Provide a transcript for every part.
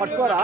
పట్టుకోరా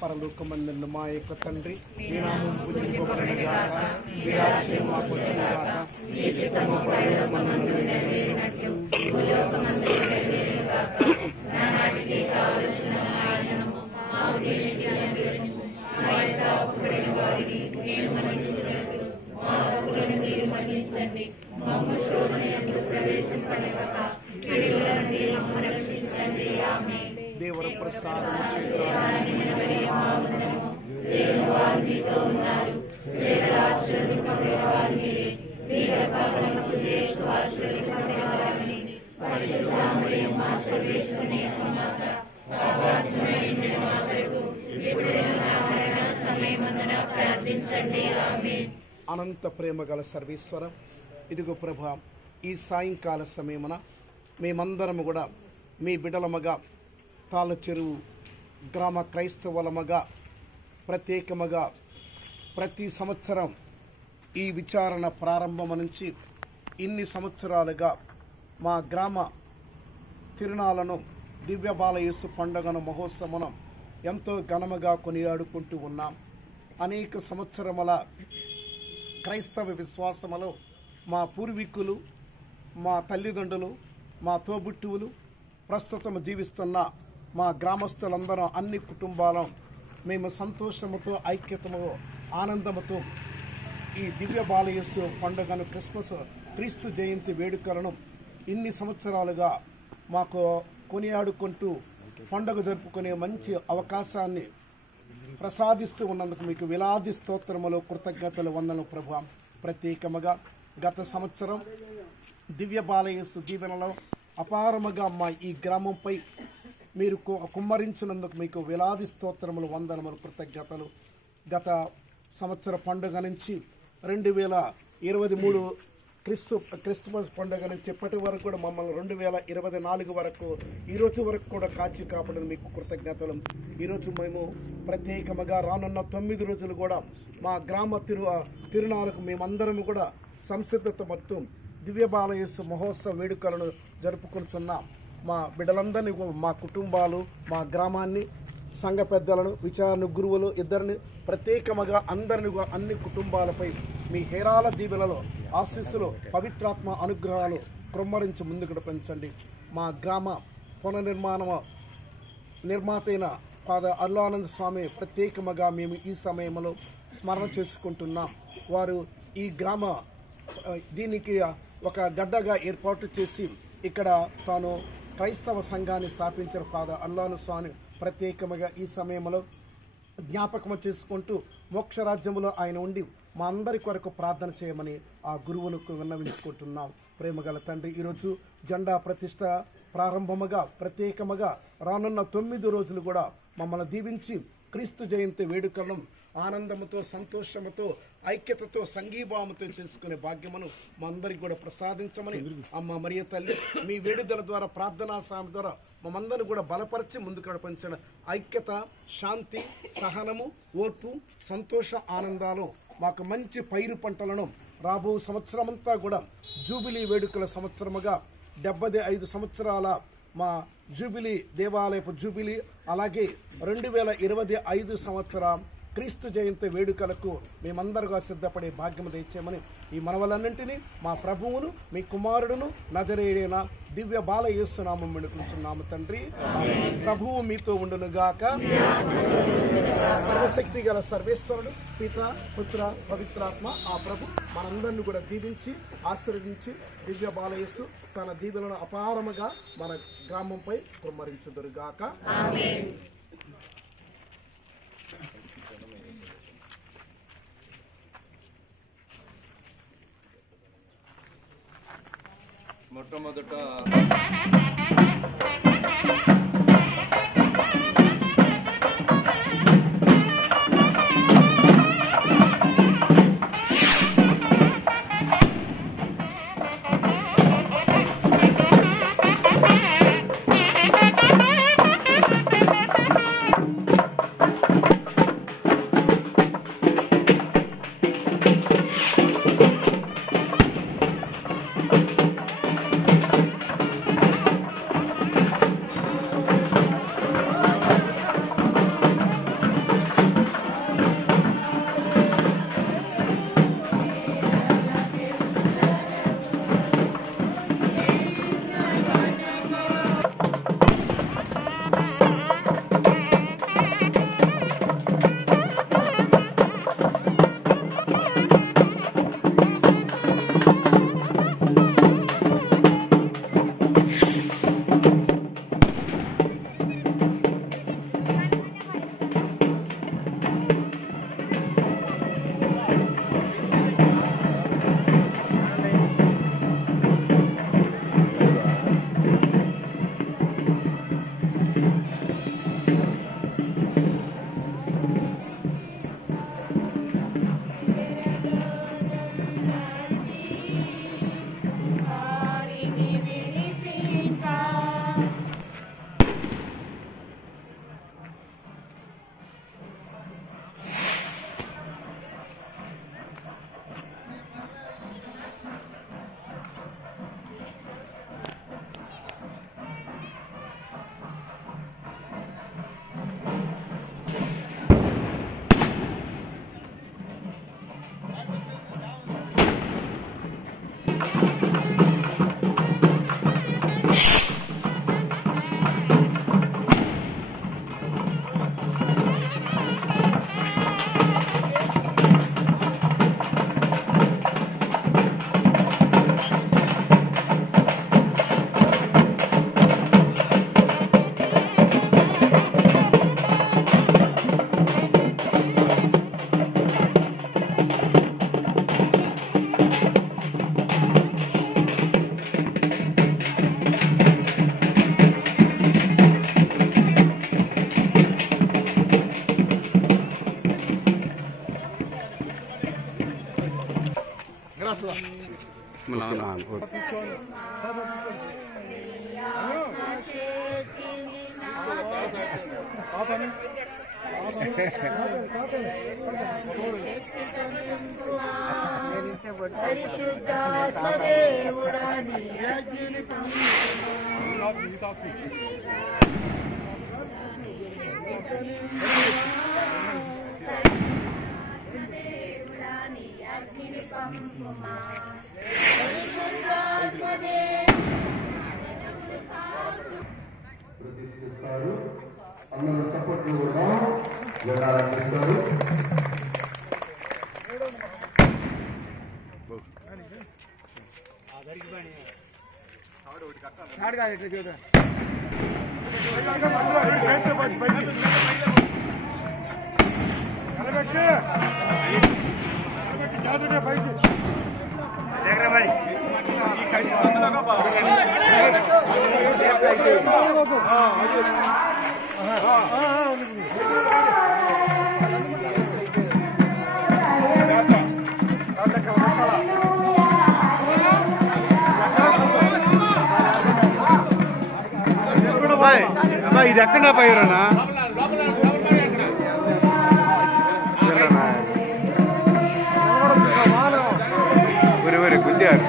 పరలోకమందున్న మా యొక్క తండ్రి, మీ నామం పూజింపబడునుగాక, మీ రాజ్యం మాకొచ్చునుగాక, మీ చిత్తము పరలోకమందు నెరవేరినట్లు భూలోకమందు నెరవేరునుగాక. నానాటికి కావలసిన ఆహారము మాకు నేటికి అనుగ్రహించుము. మా యొక్క అప్పుడైన వారిని మేము మన్నించినట్లు మా అప్పులను మీరు మన్నించండి. మమ్ము శోధనయందు ప్రవేశింపనివ్వక కీడుల నుండి మమ్ము రక్షించండి. ఆమేన్. దేవర ప్రసాదం అనంత ప్రేమ గల సర్వేశ్వర, ఇదిగో ప్రభా, ఈ సాయంకాల సమయమున మేమందరము కూడా మీ బిడలమగా తాళ్ళ చెరువు గ్రామ క్రైస్తవులమగా ప్రత్యేకముగా ప్రతి సంవత్సరం ఈ విచారణ ప్రారంభం నుంచి ఇన్ని సంవత్సరాలుగా మా గ్రామ తిరునాళ్ళను దివ్య బాలయేసు పండుగను మహోత్సవమును ఎంతో ఘనముగా కొనియాడుకుంటూ ఉన్నాం. అనేక సంవత్సరముల క్రైస్తవ విశ్వాసములో మా పూర్వీకులు, మా తల్లిదండ్రులు, మా తోబుట్టువులు, ప్రస్తుతం జీవిస్తున్న మా గ్రామస్తులందరం అన్ని కుటుంబాలం మేము సంతోషముతో, ఐక్యతతో, ఆనందముతో ఈ దివ్య బాలయేసు పండుగను, క్రీస్తు జయంతి వేడుకలను ఇన్ని సంవత్సరాలుగా మాకు కొనియాడుకుంటూ పండుగ జరుపుకునే మంచి అవకాశాన్ని ప్రసాదిస్తూ ఉన్నందుకు మీకు వేలాది స్తోత్రములు, కృతజ్ఞతలు, వందనలు ప్రభువా. ప్రత్యేకముగా గత సంవత్సరం దివ్య బాలయేసు దీవెనలో అపారముగా మా ఈ గ్రామంపై మీరు కుమ్మరించినందుకు మీకు వేలాది స్తోత్రములు, వందనములు, కృతజ్ఞతలు. గత సంవత్సర పండుగ నుంచి 2023 క్రిస్మస్ పండుగ నుంచి ఇప్పటి వరకు కూడా మమ్మల్ని 2024 వరకు ఈరోజు వరకు కూడా కాచి కాపాడని మీకు కృతజ్ఞతలు. ఈరోజు మేము ప్రత్యేకముగా రానున్న 9 రోజులు కూడా మా గ్రామ తిరునాళ్ళకు మేమందరం కూడా సంసిద్ధత మొత్తం దివ్య బాలయేసు మహోత్సవ వేడుకలను జరుపుకుంటున్నాం. మా బిడ్డలందరినీ, మా కుటుంబాలు, మా గ్రామాన్ని, సంఘ పెద్దలను, విచారణ గురువులు ఇద్దరిని ప్రత్యేకముగా అందరిని, అన్ని కుటుంబాలపై మీ హేరాల దీవెలలో ఆశీస్సులు, పవిత్రాత్మ అనుగ్రహాలు క్రొమ్మరించి ముందుకు పెంచండి. మా గ్రామ నిర్మాత అయిన ఫాదర్ అల్లానంద స్వామి ప్రత్యేకముగా మేము ఈ సమయంలో స్మరణ చేసుకుంటున్నాం. వారు ఈ గ్రామ దీనికి ఒక గడ్డగా ఏర్పాటు చేసి ఇక్కడ తాను క్రైస్తవ సంఘాన్ని స్థాపించిన ఫాదర్ అల్లాను స్వామి ప్రత్యేకముగా ఈ సమయంలో జ్ఞాపకం చేసుకుంటూ మోక్షరాజ్యములో ఆయన ఉండి మా అందరి కొరకు ప్రార్థన చేయమని ఆ గురువులకు విన్నవించుకుంటున్నాం. ప్రేమగల తండ్రి, ఈరోజు జెండా ప్రతిష్ట ప్రారంభముగా ప్రత్యేకముగా రానున్న 9 రోజులు కూడా మమ్మల్ని దీవించి క్రీస్తు జయంతి వేడుకలను ఆనందముతో, సంతోషముతో, ఐక్యతతో, సంఘీభావముతో చేసుకునే భాగ్యమును మా అందరికి కూడా ప్రసాదించమని అమ్మ మరియ తల్లి మీ వేడుదల ద్వారా, ప్రార్థనా సాయం ద్వారా మమ్మందరిని కూడా బలపరిచి ముందుకు నడిపించిన ఐక్యత, శాంతి, సహనము, ఓర్పు, సంతోష, ఆనందాలు మాకు మంచి పైరు పంటలను రాబో సంవత్సరమంతా కూడా జూబిలీ వేడుకల సంవత్సరముగా 75 సంవత్సరాల మా జూబిలీ దేవాలయపు జూబిలీ, అలాగే 2025 సంవత్సర క్రీస్తు జయంతి వేడుకలకు మేమందరుగా సిద్ధపడే భాగ్యము దయచేయమని ఈ మనవలన్నింటినీ మా ప్రభువును, మీ కుమారుడును, నజరేయుడైన దివ్య బాలయేసు నామం వేడుకుంటున్నాము తండ్రి. ప్రభువు మీతో ఉండునుగాక. సర్వశక్తి గల సర్వేశ్వరుడు, పిత, పుత్ర, పవిత్రాత్మ ఆ ప్రభు మనందరినీ కూడా దీవించి ఆశీర్వదించి దివ్య బాలయేసు తన దీవెనలను అపారముగా మన గ్రామంపై కుమ్మరించుదురుగాక. మొట్టమొదట ప్రతిష్ఠిస్తారు. అందరూ చప్పట్లు కూడా జనాలందిస్తారు. ఇది ఎక్కడ పోయారన్నా ఊరి గుద్దారు.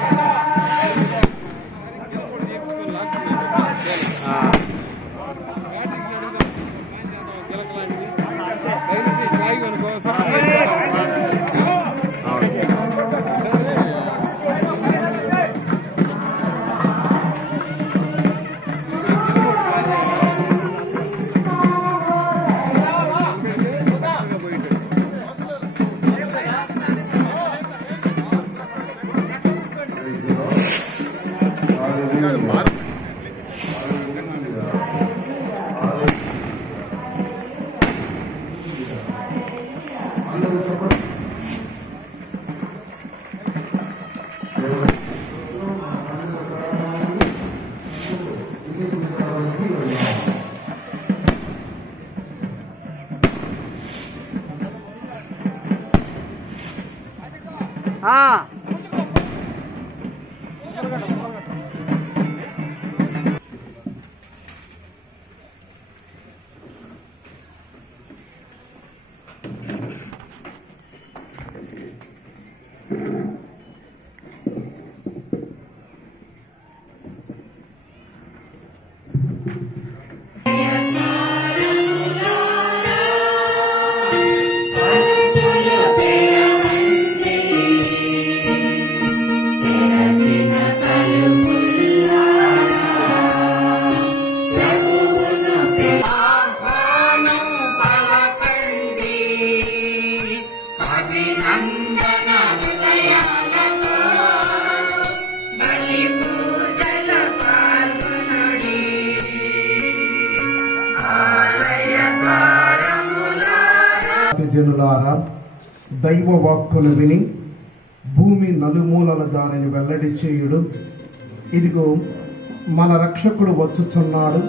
జనులారా, దైవ వాక్కులు విని భూమి నలుమూలల దానిని వెల్లడి చేయుడు. ఇదిగో మన రక్షకుడు వచ్చుచున్నాడు,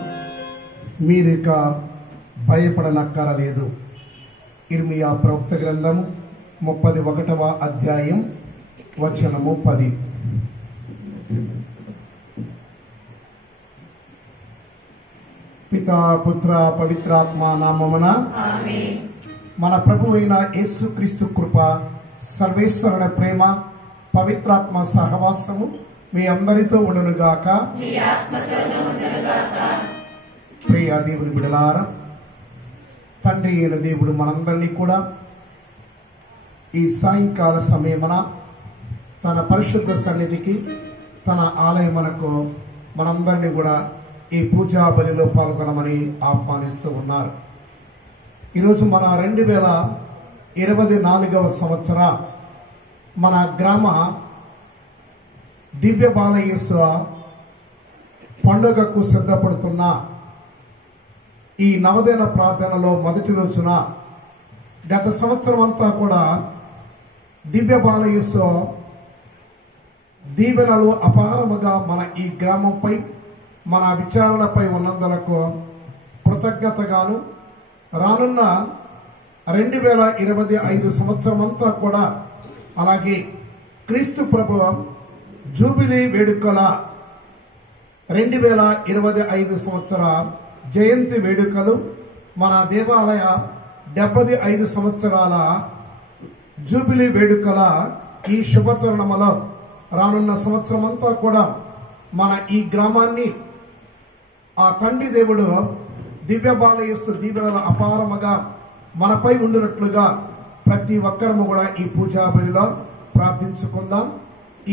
మీరిక భయపడనక్కరలేదు. ఇర్మియా ప్రవక్త గ్రంథము 31వ అధ్యాయం వచనము 10. పితా పుత్ర పవిత్రాత్మ నామమున ఆమేన్. మన ప్రభువైన యేసుక్రీస్తు కృప, సర్వేశ్వరుని ప్రేమ, పవిత్రాత్మ సహవాసము మీ అందరితో ఉండునుగాక. ప్రియ దేవుని బిడ్డలారా, తండ్రి అయిన దేవుడు మనందరినీ కూడా ఈ సాయంకాల సమయమున తన పరిశుద్ధ సన్నిధికి, తన ఆలయమునకు మనందరినీ కూడా ఈ పూజా బలిలో పాల్గొనమని ఆహ్వానిస్తూ ఉన్నారు. ఈరోజు మన 2024వ సంవత్సర మన గ్రామ దివ్య బాలయేసు పండుగకు సిద్ధపడుతున్న ఈ నవదిన ప్రార్థనలో మొదటి రోజున గత సంవత్సరం అంతా కూడా దివ్య బాలయేసు దీవెనలు అపారముగా మన ఈ గ్రామంపై, మన విచారణపై ఉన్నందులకు కృతజ్ఞతగాను, రానున్న 2025 సంవత్సరం అంతా కూడా అలాగే క్రీస్తు ప్రభు జూబిలీ వేడుకల 2025 సంవత్సర జయంతి వేడుకలు, మన దేవాలయ 75 సంవత్సరాల జూబిలీ వేడుకల ఈ శుభతరుణములో రానున్న సంవత్సరం అంతా కూడా మన ఈ గ్రామాన్ని ఆ తండ్రి దేవుడు దివ్య బాలయేసు దీవెనల అపారముగా మనపై ఉండినట్లుగా ప్రతి ఒక్కరము కూడా ఈ పూజా బలిలో ప్రార్థించుకుందాం.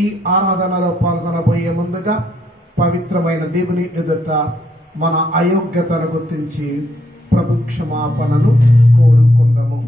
ఈ ఆరాధనలో పాల్గొనబోయే ముందుగా పవిత్రమైన దేవుని ఎదుట మన అయోగ్యతను గుర్తించి ప్రభు క్షమాపణను కోరుకుందాము.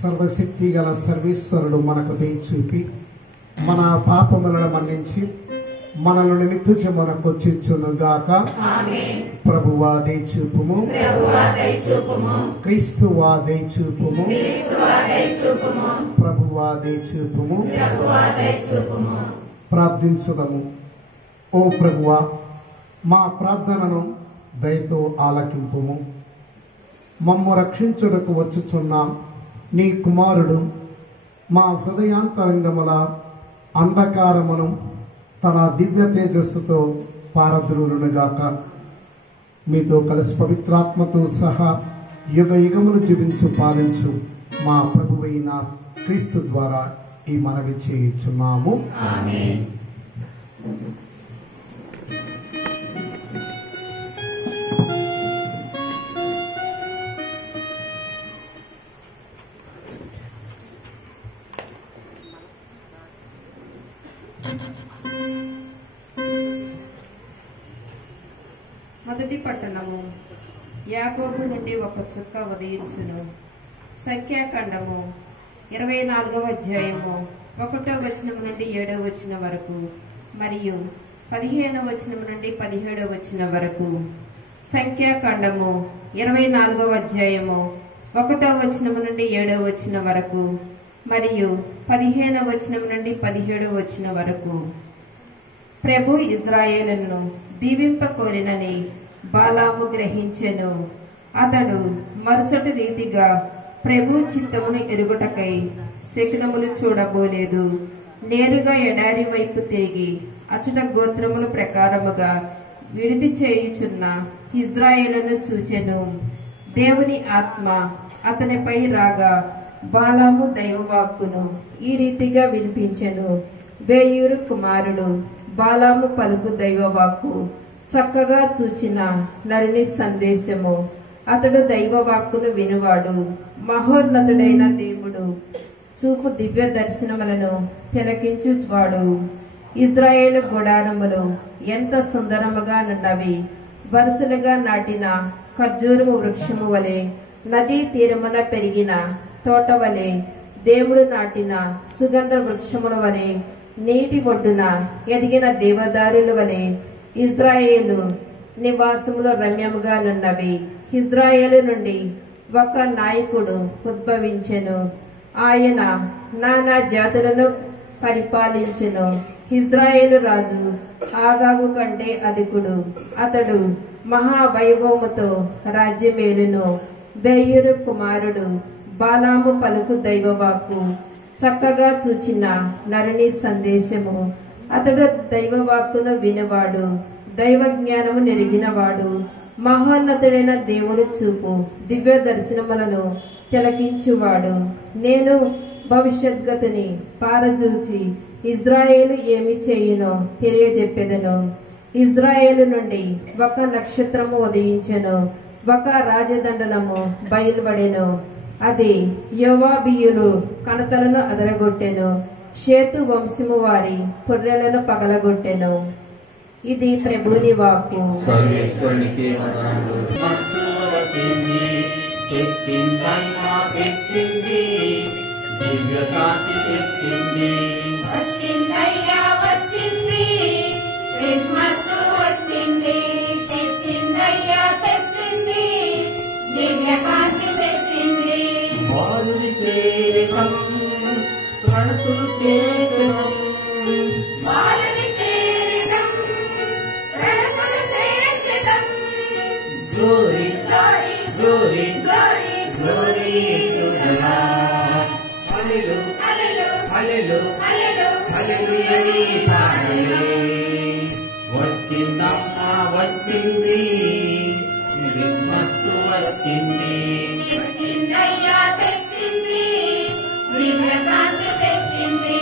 సర్వశక్తి గల సర్వేశ్వరుడు మనకు దయ చూపి మన పాపములను మన్నించి మనల్ని నిత్యమునకు చేర్చునుగాక. ప్రభువా దయ చూపుము, క్రీస్తువా దయ చూపుము, ప్రభువా దయ చూపుము. ప్రార్థించుదము. ఓ ప్రభువా, మా ప్రార్థనను దయతో ఆలకింపుము. మమ్ము రక్షించుటకు వచ్చుచున్నాం నీ కుమారుడు మా హృదయాంతరంగముల అంధకారమును తన దివ్య తేజస్సుతో పారద్రోలునుగాక. మీతో కలిసి పవిత్రాత్మతో సహా యుగ యుగములు జీవించు పాలించు మా ప్రభువైన క్రీస్తు ద్వారా ఈ మనవి చేయుచున్నాము. ఆమేన్. మొదటి పట్టణము. యాకోబు నుండి ఒక చుక్క ఉదయించును. సంఖ్యాకాండము 24వ అధ్యాయము 1వ వచనం నుండి 7వ వచనం వరకు మరియు 15వ వచనం నుండి 17వ వచనం వరకు. సంఖ్యాకాండము 24వ అధ్యాయము 1వ వచనం నుండి 7వ వచనం వరకు మరియు 15వ వచనం నుండి 17వ వచనం వరకు. ప్రభు ఇజ్రాయేలును దీవింప కోరినని బాలాము గ్రహించెను. అతడు మరుసటి రీతిగా ప్రభు చిత్తమును ఎరుగుటకై శకునములు చూడబోలేదు. నేరుగా ఎడారి వైపు తిరిగి అచట గోత్రముల ప్రకారముగా విడిది చేయుచున్న ఇజ్రాయేలును చూచెను. దేవుని ఆత్మ అతనిపై రాగా బాలాము దైవవాక్కును ఈ రీతిగా వినిపించెను. బేయూరు కుమారుడు బాలాము పలుకు దైవవాక్కు చక్కగా చూచిన నరుని సందేశము. అతడు దైవవాక్కును వినువాడు. మహోన్నతుడైన దేవుడు చూపు దివ్య దర్శనములను తిలకించువాడు. ఇజ్రాయేలు గుడారములు ఎంత సుందరముగా నున్నవి. వరుసలుగా నాటిన ఖర్జూరము వృక్షము వలె, నదీ తీరమున పెరిగిన తోట వలె, దేవుడు నాటిన సుగంధ వృక్షముల వలె, నీటి ఒడ్డున ఎదిగిన దేవదారుల వలె ఇజ్రాయేలు నివాసములు రమ్యముగా నున్నవి. ఇజ్రాయేలు నుండి ఒక నాయకుడు ఉద్భవించెను. ఆయన నానా జాతులను పరిపాలించెను. ఇజ్రాయేలు రాజు ఆగాగు కంటే అధికుడు. అతడు మహావైభవముతో రాజ్యమేలును. బేయూరు కుమారుడు బాలాము పలుకు దైవవాక్కు చక్కగా చూచిన నరుని సందేశము. అతడు దైవవాక్కును వినవాడు. దైవ జ్ఞానము నెరిగినవాడు. మహోన్నతుడైన దేవుడు చూపు దివ్య దర్శనములను తిలకించువాడు. నేను భవిష్యద్గతిని పారజూచి ఇజ్రాయేలు ఏమి చేయునో తెలియజెప్పెదను. ఇజ్రాయేలు నుండి ఒక నక్షత్రము ఉదయించెను. ఒక రాజదండనము బయలుపడెను. అది యోవాబీయులు కణతలను అదరగొట్టెను. షేతు వంశము వారి తొర్రెలను పగలగొట్టెను. ఇది ప్రభుని వాక్కు. సర్వేశ్వరునికి వందనములు. దివ్యకాంతి తెచ్చింది. వచ్చిందయ్యా వచ్చింది, క్రిస్మస్ వచ్చింది. తెచ్చిందయ్యా తెచ్చింది, దివ్యకాంతి తెచ్చింది. బాలుని చేరకం ప్రణతులు చేరకం. బాలుని చేరడం, ప్రణతులు చేసెదం. Glory glory, glory glory, glory to the lord. Hallelujah hallelujah, hallelujah hallelujah. Hallelujah పాడలే. వచ్చిందమ్మా వచ్చింది, క్రిస్మస్ వచ్చింది. తెచ్చిందయ్యా తెచ్చింది, దివ్యకాంతి తెచ్చింది.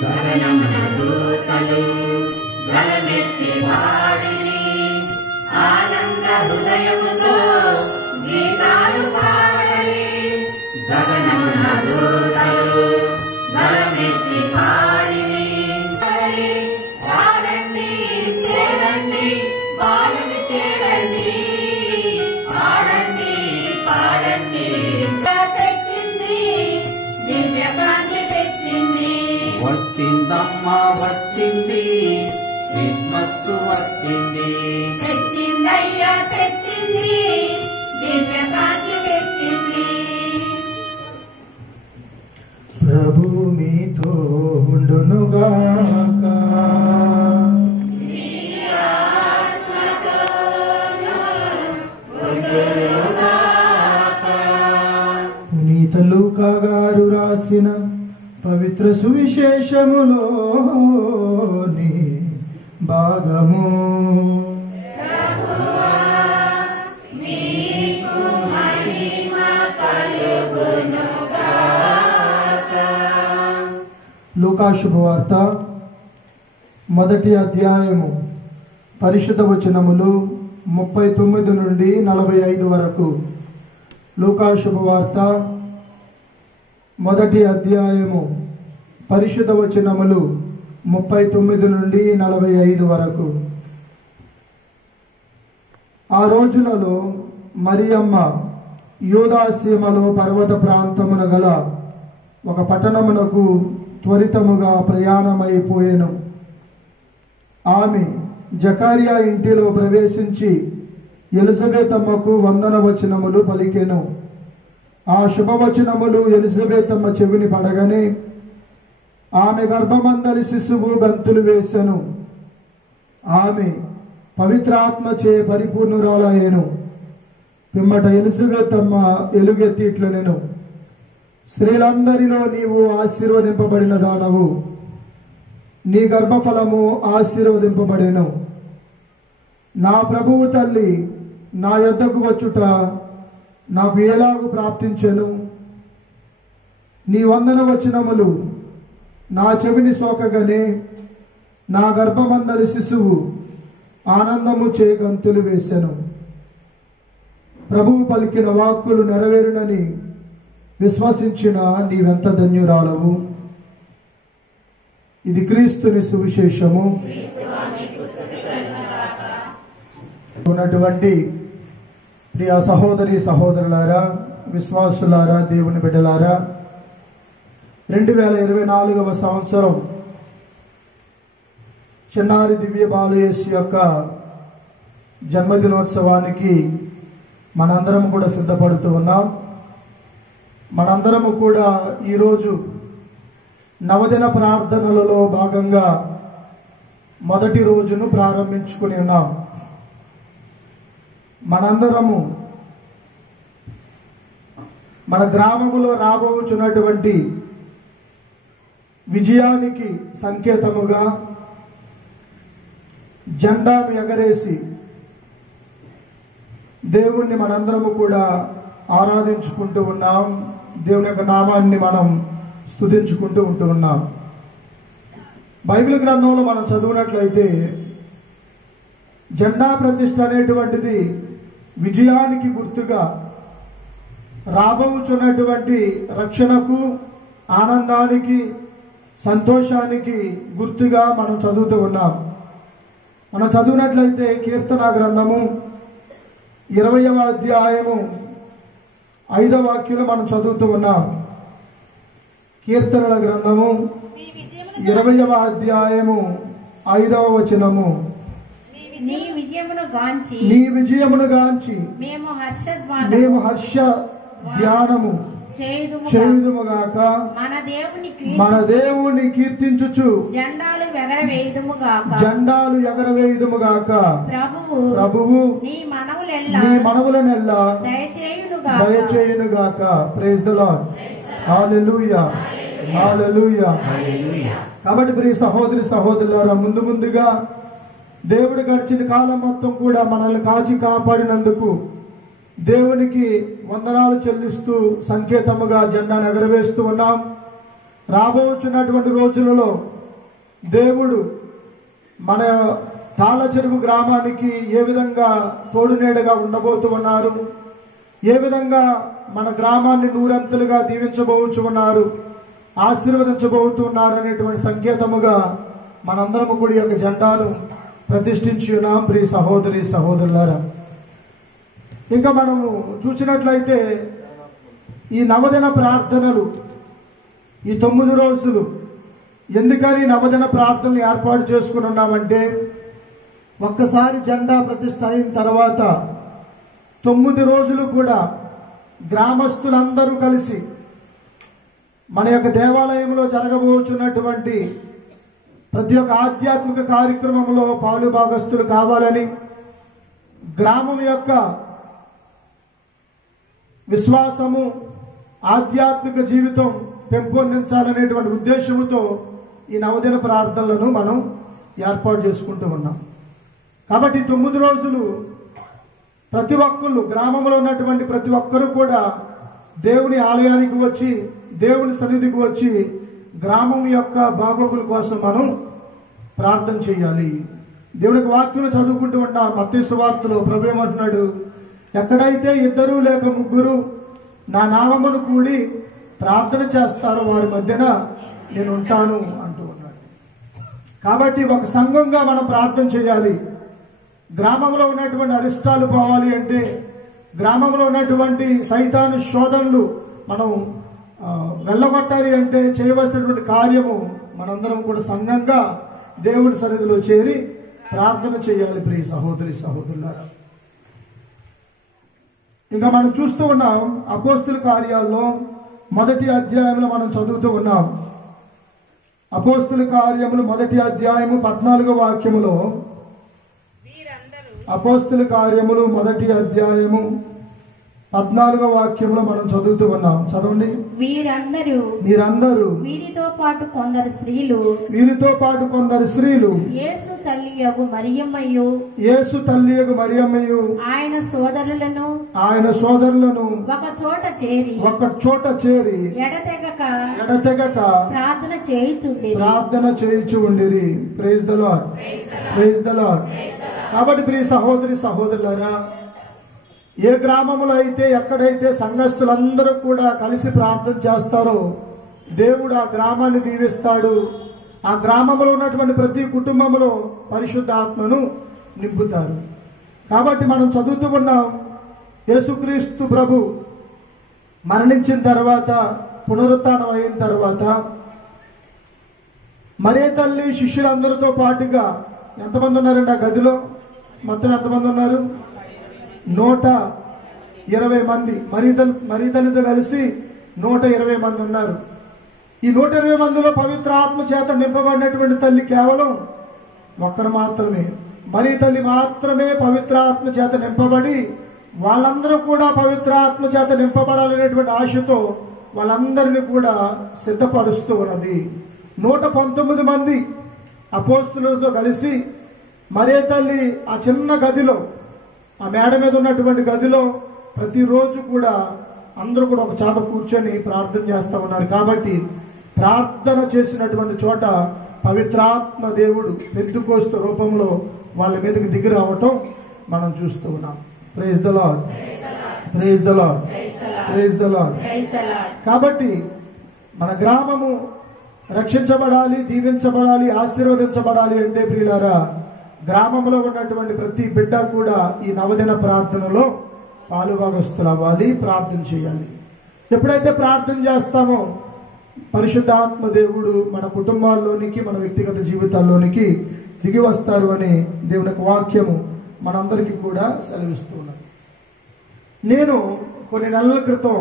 గగనమున దూతలు గలమెత్తి పాడిరి. ఆనంద హృదయముతో గీతాలు పాడలి. గగనమున దూతలు గలమెత్తి పాడిరి. పాడండి, చేరండి, బాలుని చేరండి. పాడండి, పాడండి. తెచ్చింది, దివ్యకాంతి తెచ్చింది. వచ్చిందమ్మా వచ్చింది, క్రిస్మస్ వచ్చింది. తెచ్చిందయ్యా తెచ్చింది, దివ్యకాంతి తెచ్చింది. ప్రభు మీతో ఉండునుగాక. పునీత లూకా గారు రాసిన పవిత్ర సువిశేషములోని భాగము. లూకా శుభవార్త 1వ అధ్యాయము పరిశుద్ధ వచనములు 39 నుండి 45 వరకు. లూకా శుభవార్త 1వ అధ్యాయము పరిశుద్ధ వచనములు 39 నుండి 45 వరకు. ఆ రోజులలో మరియమ్మ యూదాసీమలో పర్వత ప్రాంతమున గల ఒక పట్టణమునకు త్వరితముగా ప్రయాణమైపోయెను. ఆమె జకర్యా ఇంటిలో ప్రవేశించి ఎలిజబెతమ్మకు వందన వచనములు పలికెను. ఆ శుభవచనములు ఎలిజబెతమ్మ చెవిని పడగనే ఆమె గర్భమందలి శిశువు గంతులు వేసెను. ఆమె పవిత్రాత్మచే పరిపూర్ణురాలయ్యెను. పిమ్మట ఎలిజబెత్ అమ్మ ఎలుగెత్తి ఇట్లా నేను స్త్రీలందరిలో నీవు ఆశీర్వదింపబడిన దానవు, నీ గర్భఫలము ఆశీర్వదింపబడెను. నా ప్రభువు తల్లి నా యొద్దకు వచ్చుట నాకు ఎలాగూ ప్రాప్తించెను. నీ వందన వచనములు నా చెవిని సోకగానే నా గర్భమందలి శిశువు ఆనందము చే గంతులు వేసెను. ప్రభువు పలికిన వాక్కులు నెరవేరునని విశ్వసించిన నీవెంత ధన్యురాలవు. ఇది క్రీస్తుని సువిశేషము. ఉన్నటువంటి ప్రియ సహోదరి సహోదరులారా, విశ్వాసులారా, దేవుని బిడ్డలారా, 2024వ సంవత్సరం చిన్నారి దివ్య బాలయేసు యొక్క జన్మదినోత్సవానికి మనందరం కూడా సిద్ధపడుతూ ఉన్నాం. మనందరము కూడా ఈరోజు నవదిన ప్రార్థనలలో భాగంగా మొదటి రోజును ప్రారంభించుకుని ఉన్నాం. మనందరము మన గ్రామములో రాబోచున్నటువంటి విజయానికి సంకేతముగా జెండాను ఎగరేసి దేవుణ్ణి మనందరము కూడా ఆరాధించుకుంటూ ఉన్నాం. దేవుని యొక్క నామాన్ని మనం స్తుతించుకుంటూ ఉంటూ ఉన్నాం. బైబిల్ గ్రంథంలో మనం చదివినట్లయితే జెండా ప్రతిష్ఠ అనేటువంటిది విజయానికి గుర్తుగా, రాబోచున్నటువంటి రక్షణకు, ఆనందానికి, సంతోషానికి గుర్తుగా మనం చదువుతూ ఉన్నాం. మనం చదివినట్లయితే కీర్తన గ్రంథము 20వ అధ్యాయము 5వ వాక్యంలో మనం చదువుతూ ఉన్నాం. కీర్తనల గ్రంథము 20వ అధ్యాయము 5వ వచనము, నీ విజయమును గాంచి మేము హర్ష ధ్యానము చేయుదుముగాక, మన దేవుని కీర్తించుచు జెండాలు ఎగరవేయుదుముగాక. ప్రభువు నీ మనవులనెల్లా దయచేయునుగాక. Praise the lord. Hallelujah, hallelujah. కాబట్టి ప్రియ సహోదరి సహోదరులారా, ముందుగా దేవుడు గడిచిన కాలం మొత్తం కూడా మనల్ని కాచి కాపాడినందుకు దేవునికి వందనాలు చెల్లిస్తూ సంకేతముగా జెండాను ఎగరవేస్తూ ఉన్నాం. రాబోచున్నటువంటి రోజులలో దేవుడు మన తాళ్ళ చెరువు గ్రామానికి ఏ విధంగా తోడునేడగా ఉండబోతూ ఉన్నారు, ఏ విధంగా మన గ్రామాన్ని నూరంతులుగా దీవించబోచు ఉన్నారు, ఆశీర్వదించబోతున్నారు అనేటువంటి సంకేతముగా మనందరము కూడా ఈ యొక్క జెండాను ప్రతిష్ఠించి ఉన్నాం. ప్రియ సహోదరి సహోదరులారా, ఇంకా మనము చూసినట్లయితే ఈ నవదిన ప్రార్థనలు, ఈ 9 రోజులు ఎందుకని నవదిన ప్రార్థనలు ఏర్పాటు చేసుకుని ఉన్నామంటే, ఒక్కసారి జెండా ప్రతిష్ఠ అయిన తర్వాత 9 రోజులు కూడా గ్రామస్తులందరూ కలిసి మన యొక్క దేవాలయంలో జరగబోచున్నటువంటి ప్రతి ఒక్క ఆధ్యాత్మిక కార్యక్రమంలో పాలు భాగస్తులు కావాలని, గ్రామం యొక్క విశ్వాసము, ఆధ్యాత్మిక జీవితం పెంపొందించాలనేటువంటి ఉద్దేశంతో ఈ నవదిన ప్రార్థనలను మనం ఏర్పాటు చేసుకుంటూ ఉన్నాం. కాబట్టి 9 రోజులు ప్రతి ఒక్కళ్ళు, గ్రామంలో ఉన్నటువంటి ప్రతి ఒక్కరూ కూడా దేవుని ఆలయానికి వచ్చి, దేవుని సన్నిధికి వచ్చి గ్రామం యొక్క బాగోగుల కోసం మనం ప్రార్థన చేయాలి. దేవునికి వాక్యం చదువుకుంటూ ఉన్న మత్తయి సువార్తలో ప్రభు ఏమంటున్నాడు, ఎక్కడైతే 2 లేక 3 నా నామమును కూడి ప్రార్థన చేస్తారో వారి మధ్యన నేను ఉంటాను అంటూ ఉన్నాడు. కాబట్టి ఒక సంఘంగా మనం ప్రార్థన చేయాలి. గ్రామంలో ఉన్నటువంటి అరిష్టాలు పోవాలి అంటే, గ్రామంలో ఉన్నటువంటి సైతాను శోధనలు మనం వెళ్ళగొట్టాలి అంటే చేయవలసినటువంటి కార్యము మనందరం కూడా సంఘంగా దేవుని సన్నిధిలో చేరి ప్రార్థన చేయాలి. ప్రియ సహోదరి సహోదరులారా, ఇంకా మనం చూస్తూ ఉన్నాం అపోస్తుల కార్యాల్లో 1వ అధ్యాయంలో మనం చదువుతూ ఉన్నాం. అపోస్తుల కార్యములు 1వ అధ్యాయము 14వ వాక్యములో, అపోస్తుల కార్యములు 1వ అధ్యాయము 14వ వాక్యంలో మనం చదువుతూ ఉన్నాం. చదవండి. మీరందరూ వీరితో పాటు కొందరు స్త్రీలు యేసు తల్లియగు మరియమ్మయు ఆయన సోదరులను ఒక చోట చేరి ఎడతెగక ప్రార్థన చేయుచు ఉండిరి. Praise the Lord. Praise the Lord. కాబట్టి ప్రియ సహోదరులారా, ఏ గ్రామంలో అయితే ఎక్కడైతే సంఘస్థులందరూ కూడా కలిసి ప్రార్థన చేస్తారో దేవుడు ఆ గ్రామాన్ని దీవిస్తాడు. ఆ గ్రామంలో ఉన్నటువంటి ప్రతి కుటుంబంలో పరిశుద్ధాత్మను నింపుతారు. కాబట్టి మనం చదువుతూ ఉన్నాం, యేసుక్రీస్తు ప్రభు మరణించిన తర్వాత, పునరుత్థానం అయిన తర్వాత మరే తల్లి శిష్యులందరితో పాటుగా ఎంతమంది ఉన్నారండి ఆ గదిలో? మొత్తం ఎంతమంది ఉన్నారు? 120 మంది. మరీ తల్లితో కలిసి 120 మంది ఉన్నారు. ఈ 120 మందిలో పవిత్ర ఆత్మ చేత నింపబడినటువంటి తల్లి కేవలం ఒక్కరు మాత్రమే. మరీ తల్లి మాత్రమే పవిత్ర ఆత్మ చేత నింపబడి, వాళ్ళందరూ కూడా పవిత్ర ఆత్మ చేత నింపబడాలనేటువంటి ఆశతో వాళ్ళందరినీ కూడా సిద్ధపరుస్తూ ఉన్నది. 119 మంది అపోస్తులతో కలిసి మరే తల్లి ఆ చిన్న గదిలో, ఆ మేడ మీద ఉన్నటువంటి గదిలో ప్రతిరోజు కూడా అందరూ కూడా ఒక చోట కూర్చొని ప్రార్థన చేస్తూ ఉన్నారు. కాబట్టి ప్రార్థన చేసినటువంటి చోట పవిత్రాత్మ దేవుడు పెంతెకోస్తు రూపంలో వాళ్ళ మీదకి దిగి రావటం మనం చూస్తూ ఉన్నాం. Praise the Lord. Praise the Lord. Praise the Lord. కాబట్టి మన గ్రామము రక్షించబడాలి, దీవించబడాలి, ఆశీర్వదించబడాలి అంటే ప్రియులారా, గ్రామంలో ఉన్నటువంటి ప్రతి బిడ్డ కూడా ఈ నవదిన ప్రార్థనలో పాలుభాగస్తులు అవ్వాలి, ప్రార్థన చేయాలి. ఎప్పుడైతే ప్రార్థన చేస్తామో పరిశుద్ధాత్మ దేవుడు మన కుటుంబాల్లోనికి, మన వ్యక్తిగత జీవితాల్లోనికి దిగి వస్తారు అని దేవుని యొక్క వాక్యము మనందరికీ కూడా సెలవిస్తున్నది. నేను కొన్ని నెలల క్రితం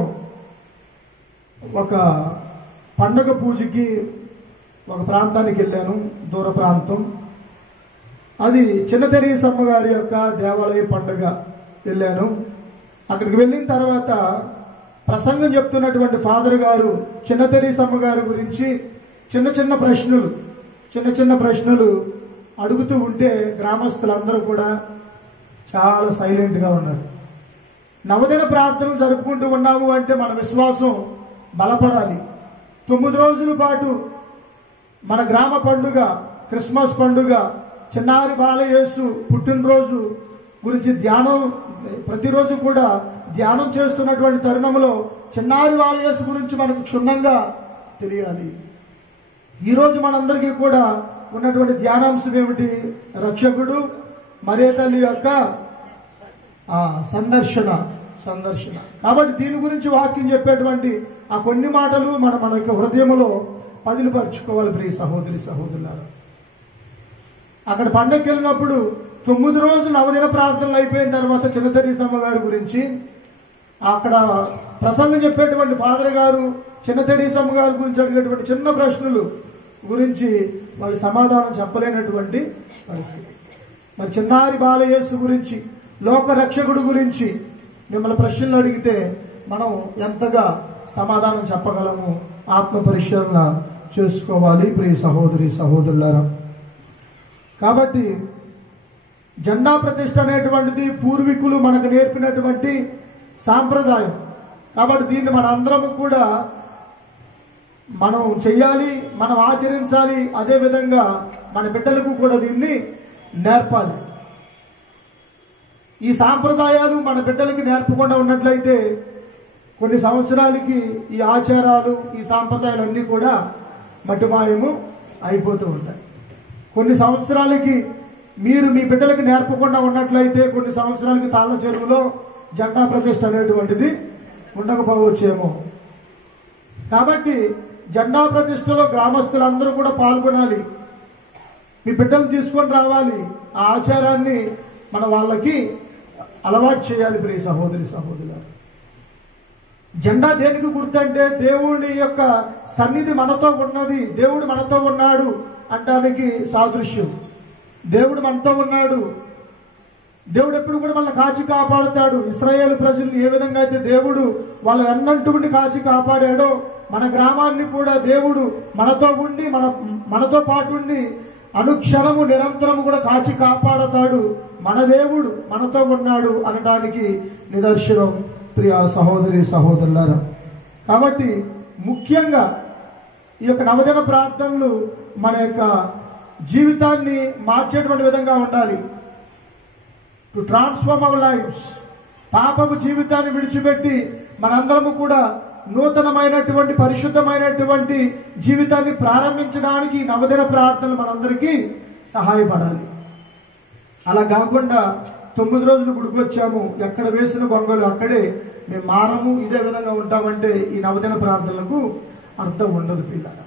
ఒక పండగ పూజకి ఒక ప్రాంతానికి వెళ్ళాను, దూర ప్రాంతం. అది చిన్న తెరీసమ్మ గారి యొక్క దేవాలయ పండుగ వెళ్ళాను. అక్కడికి వెళ్ళిన తర్వాత ప్రసంగం చెప్తున్నటువంటి ఫాదర్ గారు చిన్న తెరీసమ్మ గారి గురించి చిన్న చిన్న ప్రశ్నలు అడుగుతూ ఉంటే గ్రామస్తులందరూ కూడా చాలా సైలెంట్గా ఉన్నారు. నవదిన ప్రార్థనలు జరుపుకుంటూ ఉన్నాము అంటే మన విశ్వాసం బలపడాలి. 9 రోజుల పాటు మన గ్రామ పండుగ, క్రిస్మస్ పండుగ, చిన్నారి బాలయేసు పుట్టినరోజు గురించి ధ్యానం, ప్రతిరోజు కూడా ధ్యానం చేస్తున్నటువంటి తరుణంలో చిన్నారి బాలయేసు గురించి మనకు క్షుణ్ణంగా తెలియాలి. ఈరోజు మనందరికీ కూడా ఉన్నటువంటి ధ్యానాంశం ఏమిటి? రక్షకుడు మరే తల్లి యొక్క సందర్శన. కాబట్టి దీని గురించి వాక్యం చెప్పేటువంటి ఆ కొన్ని మాటలు మన యొక్క హృదయంలో పదిలిపరుచుకోవాలి. ప్రియ సహోదరులారా, అక్కడ పండగకి వెళ్ళినప్పుడు 9 రోజులు నవదిన ప్రార్థనలు అయిపోయిన తర్వాత చిన్న తెరీసమ్మ గారి గురించి అక్కడ ప్రసంగం చెప్పేటువంటి ఫాదర్ గారు చిన్న తెరీసమ్మ గారి గురించి అడిగేటువంటి చిన్న ప్రశ్నలు గురించి వాళ్ళు సమాధానం చెప్పలేనటువంటి పరిస్థితి. మరి చిన్నారి బాలయేసు గురించి, లోక రక్షకుడు గురించి మిమ్మల్ని ప్రశ్నలు అడిగితే మనం ఎంతగా సమాధానం చెప్పగలము? ఆత్మ పరిశీలన చేసుకోవాలి ప్రియ సహోదరులారా. కాబట్టి జెండా ప్రతిష్ఠ అనేటువంటిది పూర్వీకులు మనకు నేర్పినటువంటి సాంప్రదాయం. కాబట్టి దీన్ని మన అందరము కూడా మనం చెయ్యాలి, మనం ఆచరించాలి. అదేవిధంగా మన బిడ్డలకు కూడా దీన్ని నేర్పాలి. ఈ సాంప్రదాయాలు మన బిడ్డలకి నేర్పకుండా ఉన్నట్లయితే కొన్ని సంవత్సరాలకి ఈ ఆచారాలు, ఈ సాంప్రదాయాలు అన్నీ కూడా మటుమాయము అయిపోతూ ఉంటాయి. కొన్ని సంవత్సరాలకి మీరు మీ బిడ్డలకి నేర్పకుండా ఉన్నట్లయితే కొన్ని సంవత్సరాలకి తాళ్ళ చెరువులో జెండా ప్రతిష్ఠ అనేటువంటిది ఉండకపోవచ్చేమో. కాబట్టి జెండా ప్రతిష్టలో గ్రామస్తులందరూ కూడా పాల్గొనాలి. మీ బిడ్డలు తీసుకొని రావాలి. ఆ ఆచారాన్ని మన వాళ్ళకి అలవాటు చేయాలి. ప్రియ సహోదరులారా, జెండా దేనికి గుర్తంటే దేవుని యొక్క సన్నిధి మనతో ఉన్నది, దేవుడు మనతో ఉన్నాడు అంటానికి సాదృశ్యం. దేవుడు మనతో ఉన్నాడు, దేవుడు ఎప్పుడు కూడా మనల్ని కాచి కాపాడుతాడు. ఇశ్రాయేలు ప్రజల్ని ఏ విధంగా అయితే దేవుడు వాళ్ళ వెన్నంటుండి కాచి కాపాడాడో మన గ్రామాన్ని కూడా దేవుడు మనతో ఉండి మనతో పాటు ఉండి అనుక్షణము నిరంతరము కూడా కాచి కాపాడతాడు. మన దేవుడు మనతో ఉన్నాడు అనడానికి నిదర్శనం ప్రియ సహోదరి సహోదరులారా. కాబట్టి ముఖ్యంగా ఈ యొక్క నవదిన ప్రార్థనలు మన యొక్క జీవితాన్ని మార్చేటువంటి విధంగా ఉండాలి. To transform our lives. పాపపు జీవితాన్ని విడిచిపెట్టి మనందరము కూడా నూతనమైనటువంటి పరిశుద్ధమైనటువంటి జీవితాన్ని ప్రారంభించడానికి నవదిన ప్రార్థనలు మనందరికీ సహాయపడాలి. అలా కాకుండా 9 రోజులు గుడికొచ్చాము, ఎక్కడ వేసిన గొంగలు అక్కడే మేము మారము, ఇదే విధంగా ఉంటామంటే ఈ నవదిన ప్రార్థనలకు అర్థం ఉండదు. పిల్లల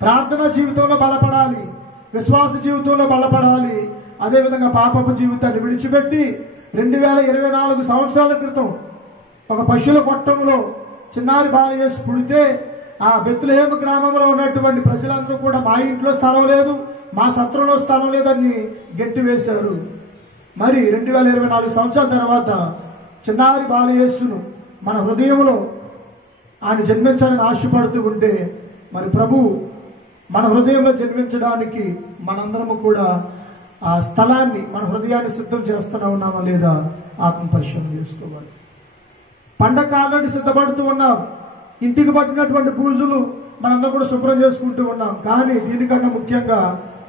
ప్రార్థన జీవితంలో బలపడాలి, విశ్వాస జీవితంలో బలపడాలి. అదేవిధంగా పాపపు జీవితాన్ని విడిచిపెట్టి 2024 సంవత్సరాల క్రితం ఒక పశువుల కొట్టంలో చిన్నారి బాల చేసి పుడితే ఆ బెత్లెహేము గ్రామంలో ఉన్నటువంటి ప్రజలందరూ కూడా మా ఇంట్లో స్థలం లేదు, మా సత్రంలో స్థలం లేదని గెంటి వేశారు. మరి 2024 సంవత్సరాల తర్వాత చిన్నారి బాలయేసును మన హృదయంలో ఆయన జన్మించాలని ఆశపడుతూ ఉంటే మరి ప్రభు మన హృదయంలో జన్మించడానికి మనందరము కూడా ఆ స్థలాన్ని మన హృదయాన్ని సిద్ధం చేస్తూనే ఉన్నామా లేదా ఆత్మ పరిశీలన చేసుకోవాలి. పండగ ఆల్రెడీ సిద్ధపడుతూ ఉన్నాం, ఇంటికి పట్టినటువంటి పూజలు మనందరూ కూడా శుభ్రం చేసుకుంటూ ఉన్నాం. కానీ దీనికన్నా ముఖ్యంగా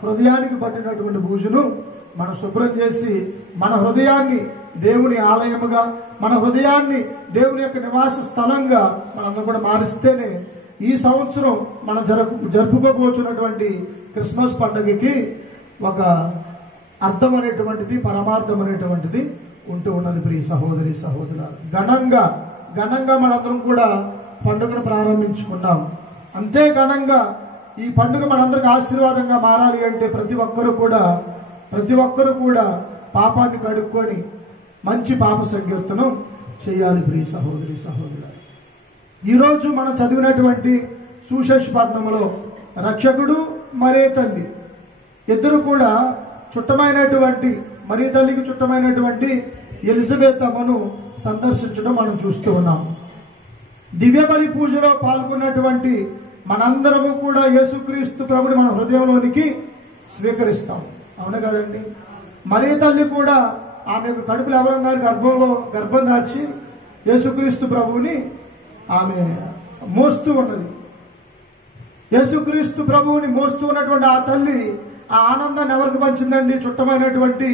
హృదయానికి పట్టినటువంటి పూజలు మనం శుభ్రం చేసి మన హృదయాన్ని దేవుని ఆలయముగా, మన హృదయాన్ని దేవుని యొక్క నివాస స్థలంగా మనందరూ కూడా మారిస్తేనే ఈ సంవత్సరం మనం జరుపుకోబోతున్నటువంటి క్రిస్మస్ పండుగకి ఒక అర్థం అనేటువంటిది, పరమార్థం అనేటువంటిది ఉంటూ ఉన్నది. ప్రియ సహోదరి సహోదరులు, ఘనంగా మనందరం కూడా పండుగను ప్రారంభించుకున్నాం. అంతే ఘనంగా ఈ పండుగ మనందరికి ఆశీర్వాదంగా మారాలి అంటే ప్రతి ఒక్కరు కూడా పాపాన్ని కడుక్కొని మంచి పాప సంకీర్తనం చేయాలి. ప్రియ సహోదరి సహోదరులు, ఈరోజు మనం చదివినటువంటి సుశేషపట్నంలో రక్షకుడు మరే తల్లి ఇద్దరు కూడా చుట్టమైనటువంటి మరీ తల్లికి చుట్టమైనటువంటి ఎలిజబెత్ అమ్మను సందర్శించడం మనం చూస్తూ ఉన్నాం. దివ్య బలి పూజలో పాల్గొన్నటువంటి మనందరము కూడా యేసుక్రీస్తు ప్రభుని మన హృదయంలోనికి స్వీకరిస్తాం. అవునా కదండి? మరీ తల్లి కూడా ఆమె యొక్క కడుపులో ఎవరున్నారు, గర్భం దాల్చి యేసుక్రీస్తు ప్రభువుని ఆమె మోస్తూ ఉన్నది. యేసుక్రీస్తు ప్రభువుని మోస్తూ ఉన్నటువంటి ఆ తల్లి ఆ ఆనందాన్ని ఎవరికి పంచిందండి? చుట్టమైనటువంటి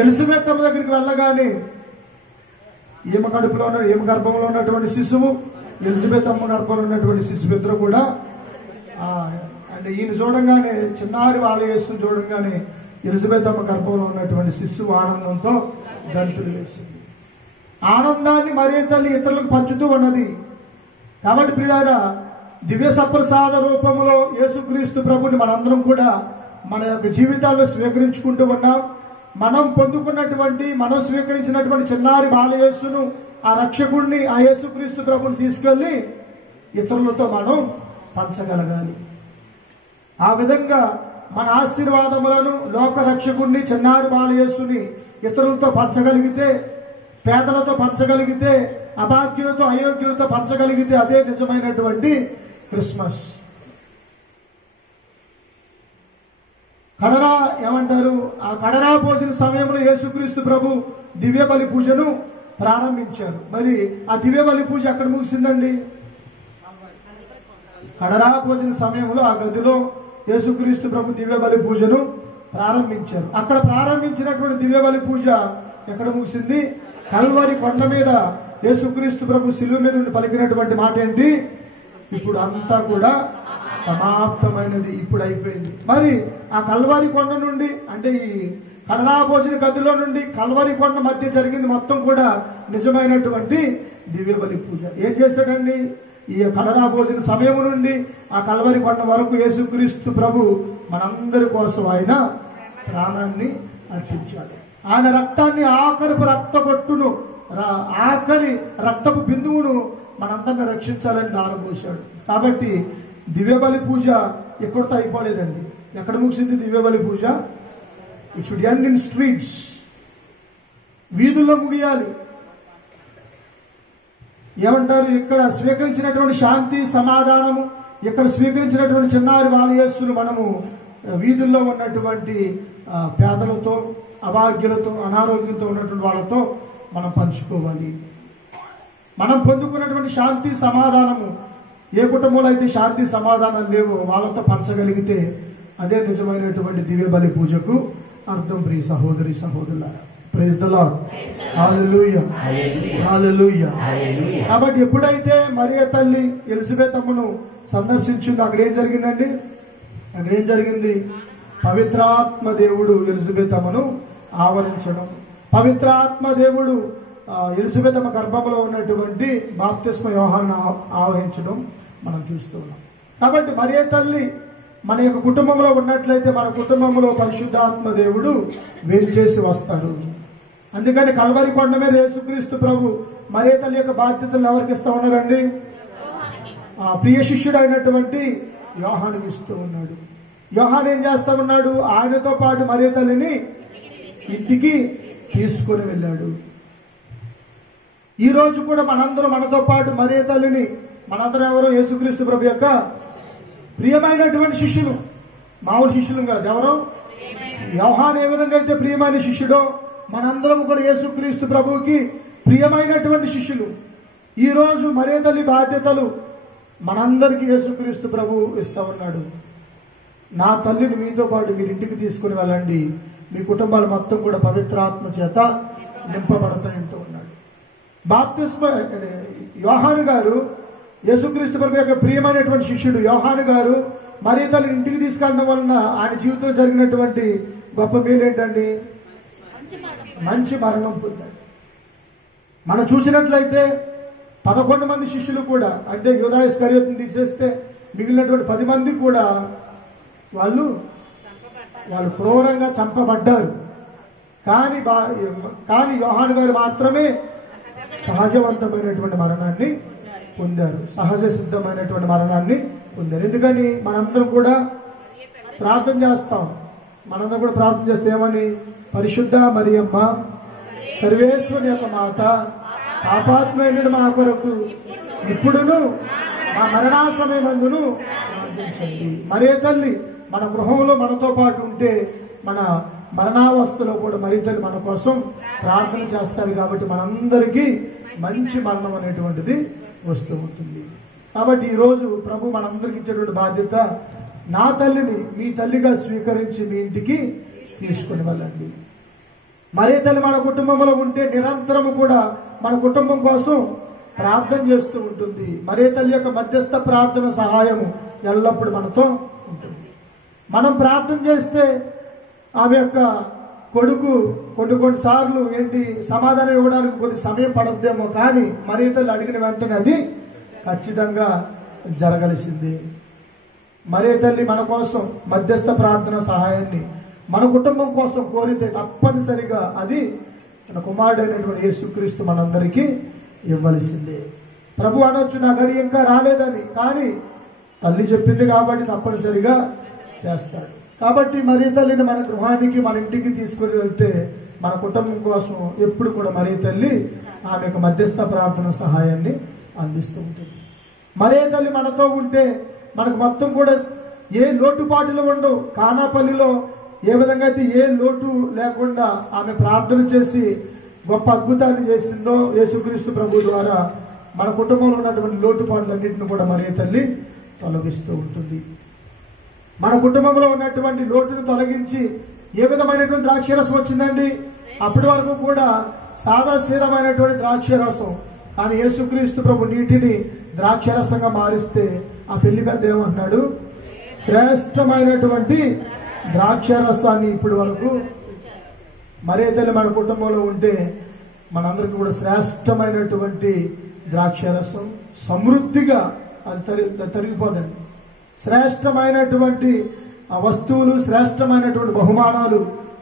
ఎలిజబెత్ అమ్మ దగ్గరికి వెళ్ళగానే ఈమె గర్భంలో ఉన్నటువంటి శిశువు, ఎలిజబెత్ అమ్మ గర్భంలో ఉన్నటువంటి శిశువు ఇద్దరు కూడా అంటే ఈయన చూడంగానే, చిన్నారి బాలయేసుని చూడంగానే ఎలిజబెత్ అమ్మ గర్భంలో ఉన్నటువంటి శిశువు ఆనందంతో గంతులు వేసింది. ఆనందాన్ని మరీ తల్లి ఇతరులకు పంచుతూ ఉన్నది. కాబట్టి ప్రియులారా, దివ్య సప్రసాద రూపంలో యేసుక్రీస్తు ప్రభుని మనందరం కూడా మన యొక్క జీవితాల్లో స్వీకరించుకుంటూ ఉన్నాం. మనం స్వీకరించినటువంటి చిన్నారి బాలయేసును, ఆ రక్షకుడిని, ఆ యేసుక్రీస్తు ప్రభుని తీసుకెళ్లి ఇతరులతో మనం పంచగలగాలి. ఆ విధంగా మన ఆశీర్వాదములను, లోక రక్షకుడిని, చిన్నారి బాలయేసుని ఇతరులతో పంచగలిగితే, పేదలతో పంచగలిగితే, అభాగ్యులతో అయోగ్యులతో పంచగలిగితే అదే నిజమైనటువంటి క్రిస్మస్. కడరా ఏమంటారు? ఆ కడరా భోజన సమయంలో యేసుక్రీస్తు ప్రభు దివ్య బలి పూజను ప్రారంభించారు. మరి ఆ దివ్య బలి పూజ ఎక్కడ ముగిసిందండి? కడరా భోజన సమయంలో ఆ గదిలో యేసుక్రీస్తు ప్రభు దివ్య బలి పూజను ప్రారంభించారు. అక్కడ ప్రారంభించినటువంటి దివ్య బలి పూజ ఎక్కడ ముగిసింది? కల్వరి కొండ మీద యేసుక్రీస్తు ప్రభు శిలువ మీద నుండి పలికినటువంటి మాట ఏంటి? ఇప్పుడు అంతా కూడా సమాప్తమైనది, ఇప్పుడు అయిపోయింది. మరి ఆ కల్వరి కొండ నుండి, అంటే ఈ కడరా భోజన గదిలో నుండి కల్వరి కొండ మధ్య జరిగింది మొత్తం కూడా నిజమైనటువంటి దివ్య బలి పూజ. ఏం చేశాడండి? ఈ కడరా భోజన సమయం నుండి ఆ కల్వరి కొండ వరకు యేసుక్రీస్తు ప్రభు మనందరి కోసం ఆయన ప్రాణాన్ని అర్పించాడు. ఆయన రక్తాన్ని, ఆఖరి రక్తపు బిందువును మనందరిని రక్షించాలని దారపోశాడు. కాబట్టి దివ్య బలి పూజ ఎక్కడితో అయిపోలేదండి. ఎక్కడ ముగిసింది దివ్య బలి పూజ? It should end in streets. వీధుల్లో ముగియాలి. ఏమంటారు, ఇక్కడ స్వీకరించినటువంటి శాంతి సమాధానము, ఇక్కడ స్వీకరించినటువంటి చిన్నారి బాలయేసును మనము వీధుల్లో ఉన్నటువంటి పేదలతో, అభాగ్యులతో, అనారోగ్యంతో ఉన్నటువంటి వాళ్ళతో మనం పంచుకోవాలి. మనం పొందుకున్నటువంటి శాంతి సమాధానము, ఏ కుటుంబంలో అయితే శాంతి సమాధానం లేవో వాళ్ళతో పంచగలిగితే అదే నిజమైనటువంటి దివ్య బలి పూజకు అర్థం. ప్రియ సహోదరి సహోదరులారా, praise the lord, hallelujah, hallelujah. కాబట్టి ఎప్పుడైతే మరియ తల్లి ఎలిజబెత్ అమ్మను సందర్శించిందో అక్కడ ఏం జరిగిందండి? అక్కడ ఏం జరిగింది? పవిత్రాత్మ దేవుడు ఎలిజబెత్ అమ్మను ఆవరించడం, పవిత్రాత్మ దేవుడు ఎలిజబెత్ అమ్మ గర్భంలో ఉన్నటువంటి బాప్తిస్మ యోహాను ఆవహించడం మనం చూస్తూ ఉన్నాం. కాబట్టి మరియ తల్లి మన యొక్క కుటుంబంలో ఉన్నట్లయితే మన కుటుంబంలో పరిశుద్ధాత్మ దేవుడు వేంచేసి వస్తారు. అందుకని కల్వరి కొండ మీద యేసుక్రీస్తు ప్రభు మరియ తల్లి యొక్క బాధ్యతలు ఎవరికి ఇస్తా ఉన్నారండి? ప్రియ శిష్యుడు అయినటువంటి యోహానుకి ఇస్తూ ఉన్నాడు. యోహాను ఏం చేస్తా ఉన్నాడు? ఆయనతో పాటు మరియ తల్లిని ఇంటికి తీసుకొని వెళ్ళాడు. ఈ రోజు కూడా మనందరం మనతో పాటు మరియ తల్లిని, మనందరం ఎవరో యేసుక్రీస్తు ప్రభు యొక్క ప్రియమైనటువంటి శిష్యులు, మామూలు శిష్యులు కాదు. ఎవరో యోహాను ఏ విధంగా అయితే ప్రియమైన శిష్యుడో మనందరం కూడా యేసుక్రీస్తు ప్రభువుకి ప్రియమైనటువంటి శిష్యులు. ఈ రోజు మరియ తల్లి బాధ్యతలు మనందరికీ యేసుక్రీస్తు ప్రభు ఇస్తా ఉన్నాడు. నా తల్లిని మీతో పాటు మీరు ఇంటికి తీసుకుని వెళ్ళండి, మీ కుటుంబాలు మొత్తం కూడా పవిత్రాత్మ చేత నింపబడతాయంటూ ఉన్నాడు. బాప్తిస్మ యోహాను గారు, యేసుక్రీస్తు ప్రభు యొక్క ప్రియమైనటువంటి శిష్యుడు యోహాను గారు మరియ తల్లిని ఇంటికి తీసుకెళ్ళడం వలన ఆయన జీవితంలో జరిగినటువంటి గొప్ప మేలు ఏంటండి? మంచి మరణం పొందాడు. మనం చూసినట్లయితే 11 మంది శిష్యులు కూడా, అంటే యూదా ఇస్కరియోతుని తీసేస్తే మిగిలినటువంటి 10 మంది కూడా వాళ్ళు క్రూరంగా చంపబడ్డారు. కానీ యోహాను గారు మాత్రమే సహజవంతమైనటువంటి మరణాన్ని పొందారు, సహజ సిద్ధమైనటువంటి మరణాన్ని పొందారు. ఎందుకని? మనందరం కూడా ప్రార్థన చేస్తాం. మనందరం కూడా ప్రార్థన చేస్తే ఏమని? పరిశుద్ధ మరియమ్మ సర్వేశ్వరుని యొక్క మాత, పాపాత్మైన మా కొరకు ఇప్పుడును మా మరణా సమయమందును ప్రార్థించండి. మరియ తల్లి మన గృహంలో మనతో పాటు ఉంటే మన మరణావస్థలో కూడా మరియ తల్లి మన కోసం ప్రార్థన చేస్తారు. కాబట్టి మనందరికీ మంచి మరణం అనేటువంటిది వస్తూ ఉంటుంది. కాబట్టి ఈరోజు ప్రభు మనందరికి ఇచ్చేటువంటి బాధ్యత, నా తల్లిని మీ తల్లిగా స్వీకరించి మీ ఇంటికి తీసుకుని వెళ్ళండి. మరియ తల్లి మన కుటుంబంలో ఉంటే నిరంతరము కూడా మన కుటుంబం కోసం ప్రార్థన చేస్తూ ఉంటుంది. మరియ తల్లి యొక్క మధ్యస్థ ప్రార్థన సహాయము ఎల్లప్పుడూ మనతో ఉంటుంది. మనం ప్రార్థన చేస్తే ఆమె యొక్క కొడుకు కొన్నిసార్లు సమాధానం ఇవ్వడానికి కొద్ది సమయం పడద్దేమో, కానీ మరియ తల్లి అడిగిన వెంటనే అది ఖచ్చితంగా జరగలిసింది. మరియ తల్లి మన కోసం మధ్యస్థ ప్రార్థన సహాయాన్ని మన కుటుంబం కోసం కోరితే తప్పనిసరిగా అది మన కుమారుడైనటువంటి యేసుక్రీస్తు మనందరికీ ఇవ్వవలసిందే. ప్రభు అనొచ్చు నా గడి ఇంకా రాలేదని, కానీ తల్లి చెప్పింది కాబట్టి తప్పనిసరిగా చేస్తాడు. కాబట్టి మరియ తల్లిని మన గృహానికి, మన ఇంటికి తీసుకుని వెళ్తే మన కుటుంబం కోసం ఎప్పుడు కూడా మరియ తల్లి ఆమె యొక్క మధ్యస్థ ప్రార్థన సహాయాన్ని అందిస్తూ ఉంటుంది. మరియ తల్లి మనతో ఉంటే మనకు మొత్తం కూడా ఏ లోటుపాటులు ఉండవు. కానాపల్లిలో ఏ విధంగా అయితే ఏ లోటు లేకుండా ఆమె ప్రార్థన చేసి గొప్ప అద్భుతాన్ని చేసిందో యేసుక్రీస్తు ప్రభు ద్వారా, మన కుటుంబంలో ఉన్నటువంటి లోటుపాట్లన్నింటిని కూడా మరియ తల్లి తొలగిస్తూ ఉంటుంది. మన కుటుంబంలో ఉన్నటువంటి లోటును తొలగించి ఏ విధమైనటువంటి ద్రాక్షరసం వచ్చిందండి? అప్పటి వరకు కూడా సాదాశీలమైనటువంటి ద్రాక్షరసం, కానీ యేసుక్రీస్తు ప్రభు నీటిని ద్రాక్షరసంగా మారిస్తే ఆ పెళ్లి పెద్ద ఏమంటున్నాడు? శ్రేష్టమైనటువంటి ద్రాక్షరసాన్ని ఇప్పటి వరకు మరియ తల్లి మన కుటుంబంలో ఉంటే మనందరికీ కూడా శ్రేష్టమైనటువంటి ద్రాక్షరసం సమృద్ధిగా అది తరిగిపోదండి. శ్రేష్టమైనటువంటి వస్తువులు, శ్రేష్టమైనటువంటి బహుమానాలు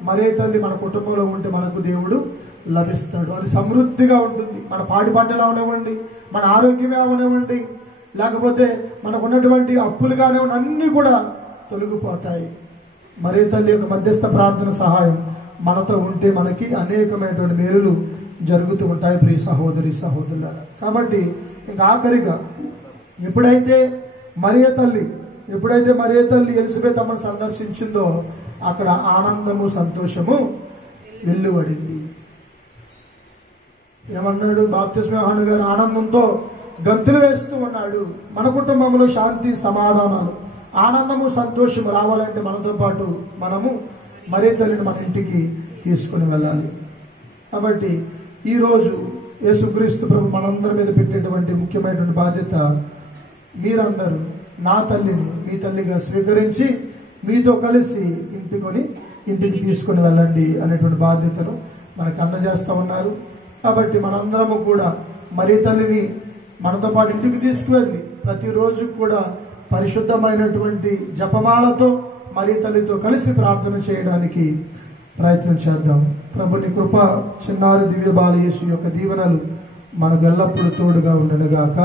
మరియ తల్లి మన కుటుంబంలో ఉంటే మనకు దేవుడు లభిస్తాడు. అది సమృద్ధిగా ఉంటుంది. మన పాడి పంటలు అవనివ్వండి, మన ఆరోగ్యమే అవనివ్వండి, లేకపోతే మనకు ఉన్నటువంటి అప్పులు కానివ్వండి, అన్నీ కూడా తొలగిపోతాయి. మరియ తల్లి యొక్క మధ్యస్థ ప్రార్థన సహాయం మనతో ఉంటే మనకి అనేకమైనటువంటి మేలులు జరుగుతూ ఉంటాయి ప్రియ సహోదరి సహోదరులారా. కాబట్టి ఇంకా ఆఖరిగా ఎప్పుడైతే మరియ తల్లి ఎలిజబెత్ అమ్మను సందర్శించిందో అక్కడ ఆనందము సంతోషము వెల్లువడింది. ఏమన్నాడు బాప్తిస్మ యోహాను గారు? ఆనందంతో గంతులు వేస్తూ ఉన్నాడు. మన కుటుంబంలో శాంతి సమాధానాలు, ఆనందము సంతోషము రావాలంటే మనతో పాటు మనము మరియ తల్లిని మన ఇంటికి తీసుకుని వెళ్ళాలి. కాబట్టి ఈరోజు యేసుక్రీస్తు ప్రభు మనందరి మీద పెట్టేటువంటి ముఖ్యమైనటువంటి బాధ్యత, మీరందరూ నా తల్లిని మీ తల్లిగా స్వీకరించి మీతో కలిసి ఇంటికి తీసుకొని వెళ్ళండి అనేటువంటి బాధ్యతను మనకు అందజేస్తూ ఉన్నారు. కాబట్టి మనందరము కూడా మరియ తల్లిని మనతో పాటు ఇంటికి తీసుకువెళ్ళి ప్రతిరోజు కూడా పరిశుద్ధమైనటువంటి జపమాలతో మరియ తల్లితో కలిసి ప్రార్థన చేయడానికి ప్రయత్నం చేద్దాం. ప్రభుని కృప, చిన్నారి దివ్య బాల యేసు యొక్క దీవెనలు మనకు ఎల్లప్పుడూ తోడుగా ఉండనుగాక.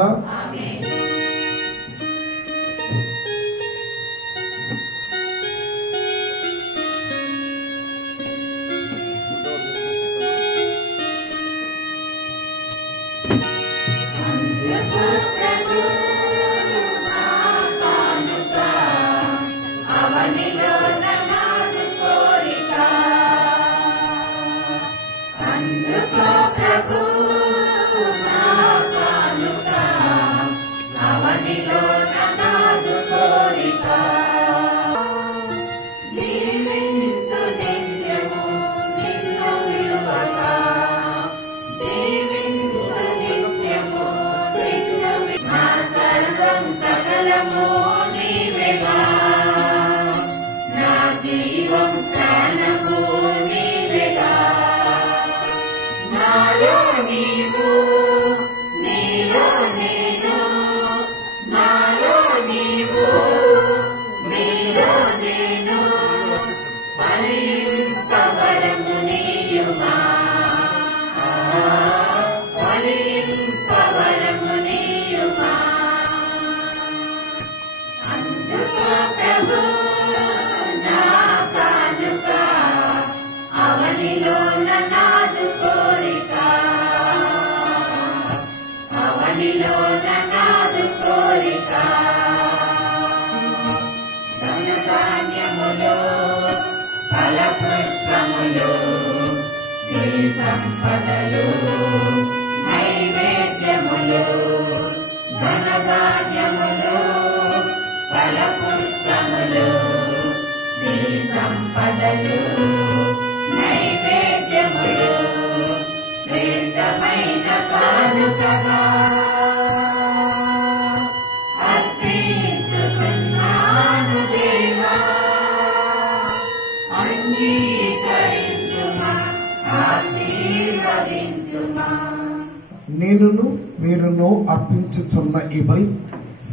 నేనును మీరును అర్పించుచున్న ఈ బలి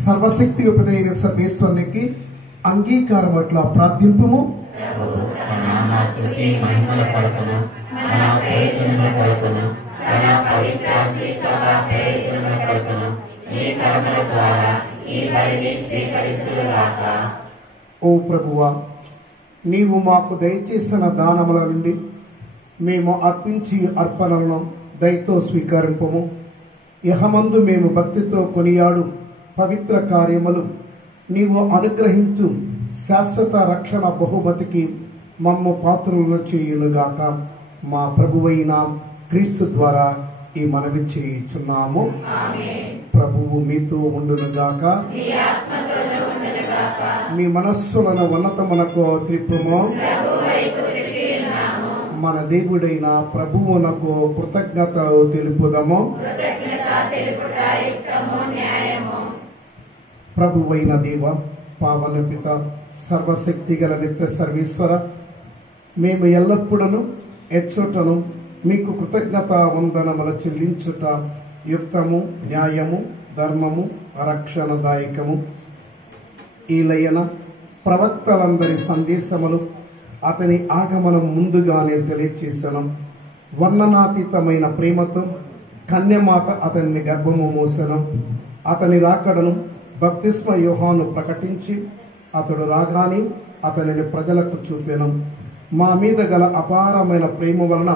సర్వశక్తి ఉపదైన సర్వేశ్వరునికి అంగీకారం అట్లా ప్రార్థింపుము. ఓ ప్రభువా, నీవు మాకు దయచేసిన దానముల నుండి మేము అర్పించి అర్పణలను దయతో స్వీకరింపము. యహమందు మేము భక్తితో కొనియాడు పవిత్ర కార్యములు నీవు అనుగ్రహించు శాశ్వత రక్షణ బహుమతికి మమ్ము పాత్రులను చేయునుగాక. మా ప్రభువైన క్రీస్తు ద్వారా ఈ మనవి చేయుచున్నాము. ప్రభువు మీతో ఉండునుగాక. మీ మనస్సులను ఉన్నతమునకు త్రిప్పుము. మన దేవుడైన ప్రభువునకు కృతజ్ఞత తెలుపుదము. ప్రభువైన దేవ, పావన పిత, సర్వశక్తి గల నిత్య సర్వేశ్వర, మేము ఎల్లప్పుడూ ఎచ్చుటను మీకు కృతజ్ఞత వందనములు చెల్లించుట యుక్తము, న్యాయము, ధర్మము, రక్షణదాయకము. ఈ లయన ప్రవక్తలందరి సందేశములు అతని ఆగమనం ముందుగానే తెలియచేసనం. వర్ణనాతీతమైన ప్రేమతో కన్యమాత అతన్ని గర్భము మోసనం. అతని రాకడను బప్తిస్మ యోహాను ప్రకటించి అతడు రాగానే అతనిని ప్రజలకు చూపెనం. మా మీద గల అపారమైన ప్రేమ వలన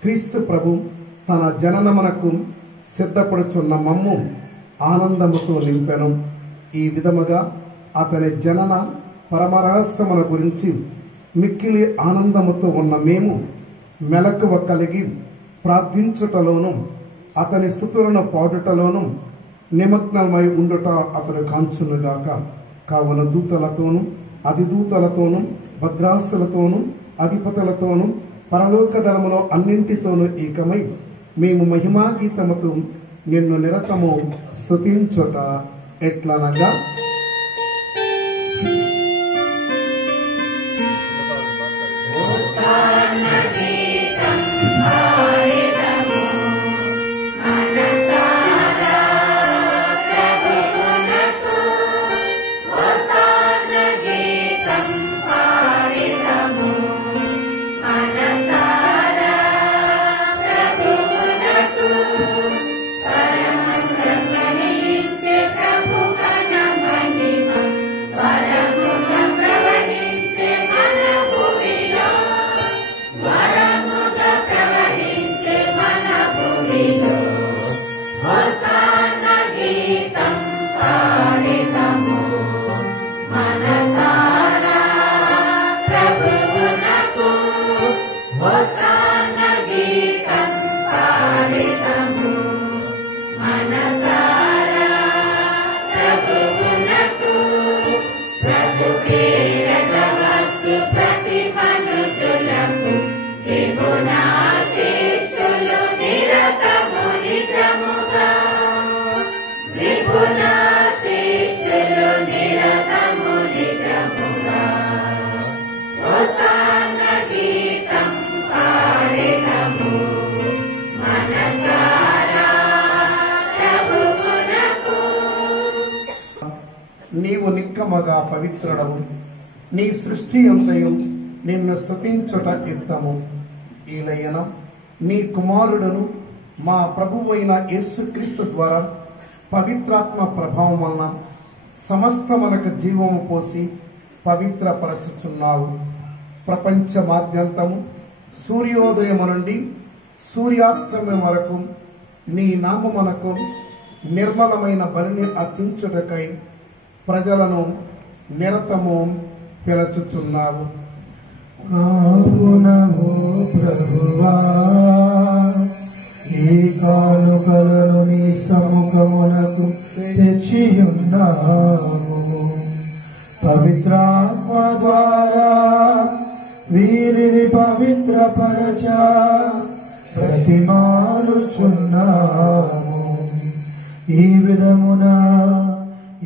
క్రీస్తు ప్రభు తన జననమునకు సిద్ధపడుచున్న మమ్ము ఆనందముతో నింపెను. ఈ విధముగా అతని జనన పరమరహస్యముల గురించి మిక్కిలి ఆనందముతో ఉన్న మేము మెలకువ కలిగి ప్రార్థించుటలోను అతని స్తుతులను పాడుటలోను నిమగ్నమై ఉండుట అతడు కాంచునుగాక. కావున దూతలతోనూ అధిదూతలతోనూ భద్రాసులతోనూ అధిపతులతోనూ పరలోక దళములో అన్నింటితోనూ ఏకమై మేము మహిమాగీతముతో నిన్ను నిరతము స్తుతించుట ఎట్లనగా, నీవు నిక్కమగా పవిత్రుడవు, నీ సృష్టి అంతయు నిన్ను స్తుతించుట యుక్తము. ఈలయన నీ కుమారుడును మా ప్రభువైన యేసుక్రీస్తు ద్వారా పవిత్రాత్మ ప్రభావం వలన సమస్తమునకు జీవము పోసి పవిత్రపరచుచున్నావు. ప్రపంచమాద్యంతము సూర్యోదయము నుండి సూర్యాస్తమయం వరకు నీ నామమునకు నిర్మలమైన బలిని అర్పించుటకై ప్రజలను నిరతము పిలుచుచున్నావు. కావున ఓ ప్రభువా, ఈ కానుకలను నీ సముఖమునకు తెచ్చియున్నాము. పవిత్రాత్మ ద్వారా వీరిని పవిత్రపరచ ప్రతిమాలుచున్నాము. ఈ విధమున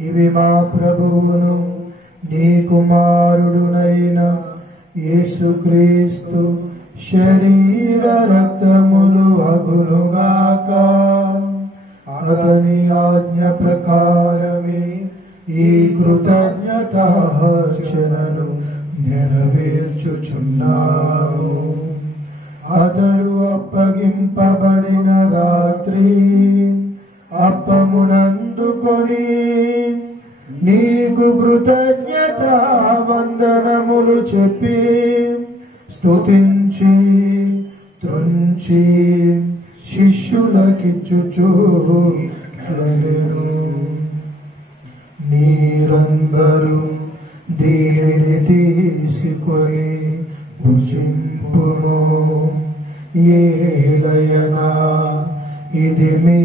ఇవి మా ప్రభువును నీ కుమారుడునైన యేసుక్రీస్తు శరీర రక్తములు అగునుగాక. అతని ఆజ్ఞ ప్రకారమే ఈ కృతజ్ఞతార్చనను నెరవేర్చుచున్నాము. అతడు అప్పగింపబడిన రాత్రి అప్పమునందుకొని నీకు కృతజ్ఞత వందనములు చెప్పి స్తుతించి త్రుంచి శిష్యులకిచ్చుచు మీరందరూ దీనిని తీసుకొని భుజింపును. ఏలయనా ఇది మీ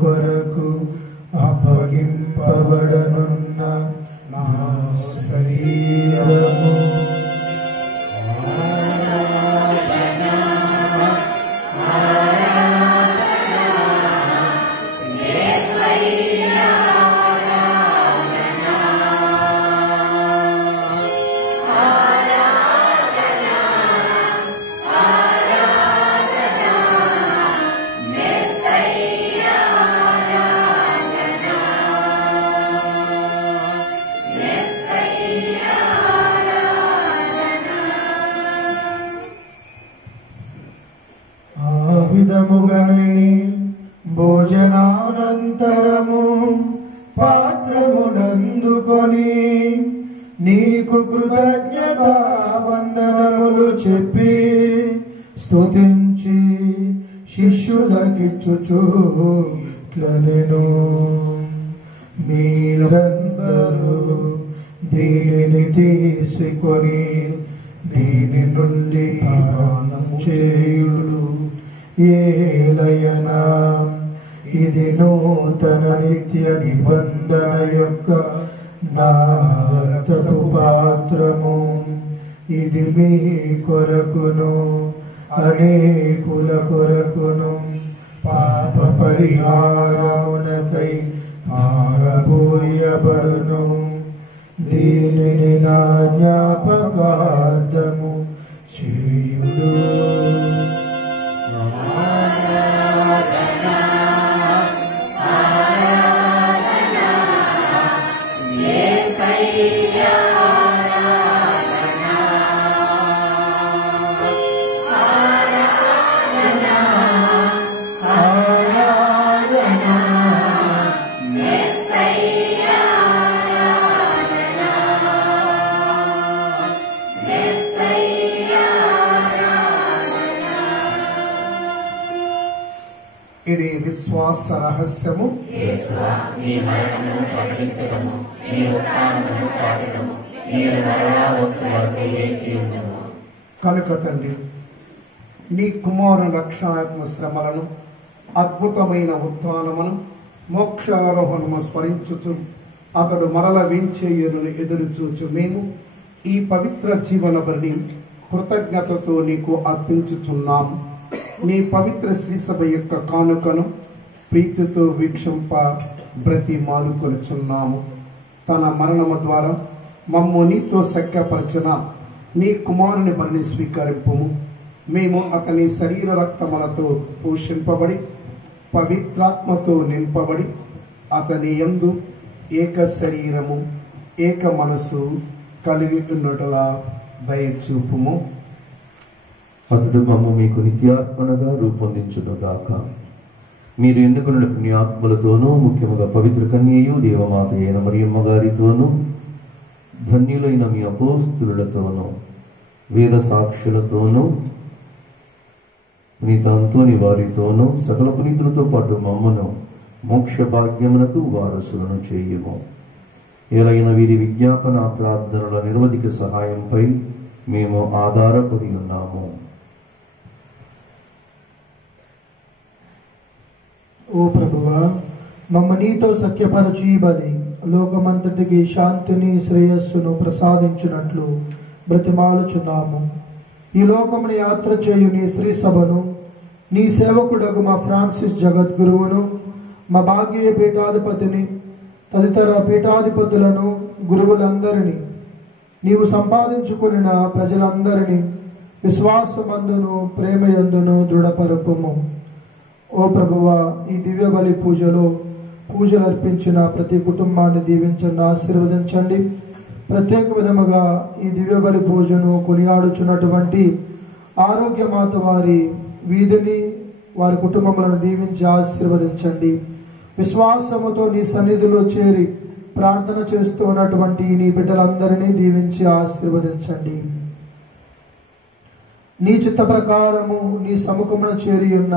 కొరకు అప్పగింపబడనున్న నా శరీరము. విధముగని భోజనానంతరము పాత్రమునందుకొని నీకు కృతజ్ఞత వందనములు మాటలు చెప్పి స్తుతించి శిష్యులకిచ్చుచుట్లనెను, మీరందరూ దీనిని తీసుకొని దీని నుండి పానం చేయుడు, ఏలయనా ఇది నూతన నిత్య నిబంధన యొక్క నా రక్తపు పాత్రము. ఇది మీ కొరకును అనేకుల కొరకును పాప పరిహారమునకై పారబోయబడును. దీనిని నా జ్ఞాపకార్థము చేయుడు. ఇది విశ్వాస రహస్యము. కనుక తండ్రి, నీ కుమారు రక్షణాత్మ శ్రమలను, అద్భుతమైన ఉత్థానమును, మోక్షారోహణము స్మరించుచు అతడు మరల వేంచేయును ఎదురు చూచు మేము ఈ పవిత్ర జీవన బలి కృతజ్ఞతతో నీకు అర్పించుచున్నాము. నీ పవిత్ర శ్రీసభ యొక్క కానుకను ప్రీతితో వీక్షింప బ్రతిమాలుకొనుచున్నాము. తన మరణము ద్వారా మమ్ము నీతో సఖ్యపరచిన నీ కుమారుని బలిని స్వీకరింపుము. మేము అతని శరీర రక్తములతో పోషింపబడి పవిత్రాత్మతో నింపబడి అతని యందు ఏక శరీరము ఏక మనసు కలిగి ఉన్నట్లా దయచూపుము. అతడు మమ్ము మీకు నిత్యాత్మనగా రూపొందించునుగాక. మీరు ఎన్నుకున్న పుణ్యాత్మలతోనూ, ముఖ్యముగా పవిత్ర కన్యయు దేవమాత అయిన మరియమ్మ గారితోనూ, ధన్యులైన మీ అపోస్తులతోనూ, వేద సాక్షులతోనూ, పునీత అంతోని వారితోనూ, సకల పునీతులతో పాటు మమ్మను మోక్ష భాగ్యమునకు వారసులను చేయుము. ఏలైన వీరి విజ్ఞాపన ప్రార్థనల నిరవధిక సహాయంపై మేము ఆధారపడి ఉన్నాము. ఓ ప్రభువా, మమ్మ నీతో సఖ్యపరచి బలి లోకమంతటికి శాంతిని శ్రేయస్సును ప్రసాదించున్నట్లు బ్రతిమాలుచున్నాము. ఈ లోకముని యాత్ర చేయు నీ శ్రీ సభను, నీ సేవకుడగు మా ఫ్రాన్సిస్ జగద్గురువును, మా భాగ్య పీఠాధిపతిని, తదితర పీఠాధిపతులను, గురువులందరినీ, నీవు సంపాదించుకున్న ప్రజలందరినీ విశ్వాసమందును ప్రేమయందును దృఢపరపుము. ఓ ప్రభువా, ఈ దివ్య బలి పూజలు అర్పించిన ప్రతి కుటుంబాన్ని దీవించండి, ఆశీర్వదించండి. ప్రత్యేక విధముగా ఈ దివ్య బలి పూజను కొనియాడుచున్నటువంటి ఆరోగ్యమాత వారి వీధిని, వారి కుటుంబములను దీవించి ఆశీర్వదించండి. విశ్వాసముతో నీ సన్నిధిలో చేరి ప్రార్థన చేస్తూ ఉన్నటువంటి నీ బిడ్డలందరినీ దీవించి ఆశీర్వదించండి. నీ చిత్త ప్రకారము నీ సముఖమున చేరి ఉన్న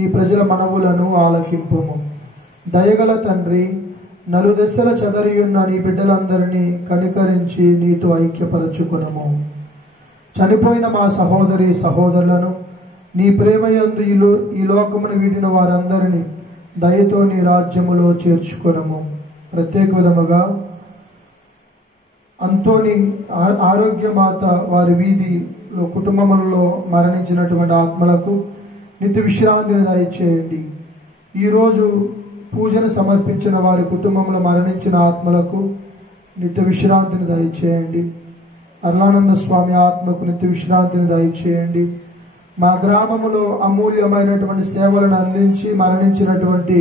ఈ ప్రజల మనవులను ఆలకింపుము. దయగల తండ్రి, నలుదెసల చెదరియున్న నీ బిడ్డలందరినీ కనికరించి నీతో ఐక్యపరచుకునము. చనిపోయిన మా సహోదరి సహోదరులను నీ ప్రేమయందు ఈ లోకమును వీడిన వారందరినీ దయతో నీ రాజ్యములో చేర్చుకునము. ప్రత్యేక విధముగా అంతోని ఆరోగ్యమాత వారి వీధిలో కుటుంబములలో మరణించినటువంటి ఆత్మలకు నిత్య విశ్రాంతిని దయచేయండి. ఈరోజు పూజను సమర్పించిన వారి కుటుంబంలో మరణించిన ఆత్మలకు నిత్య విశ్రాంతిని దయచేయండి. అరుణానంద స్వామి ఆత్మకు నిత్య విశ్రాంతిని దయచేయండి. మా గ్రామములో అమూల్యమైనటువంటి సేవలను అందించి మరణించినటువంటి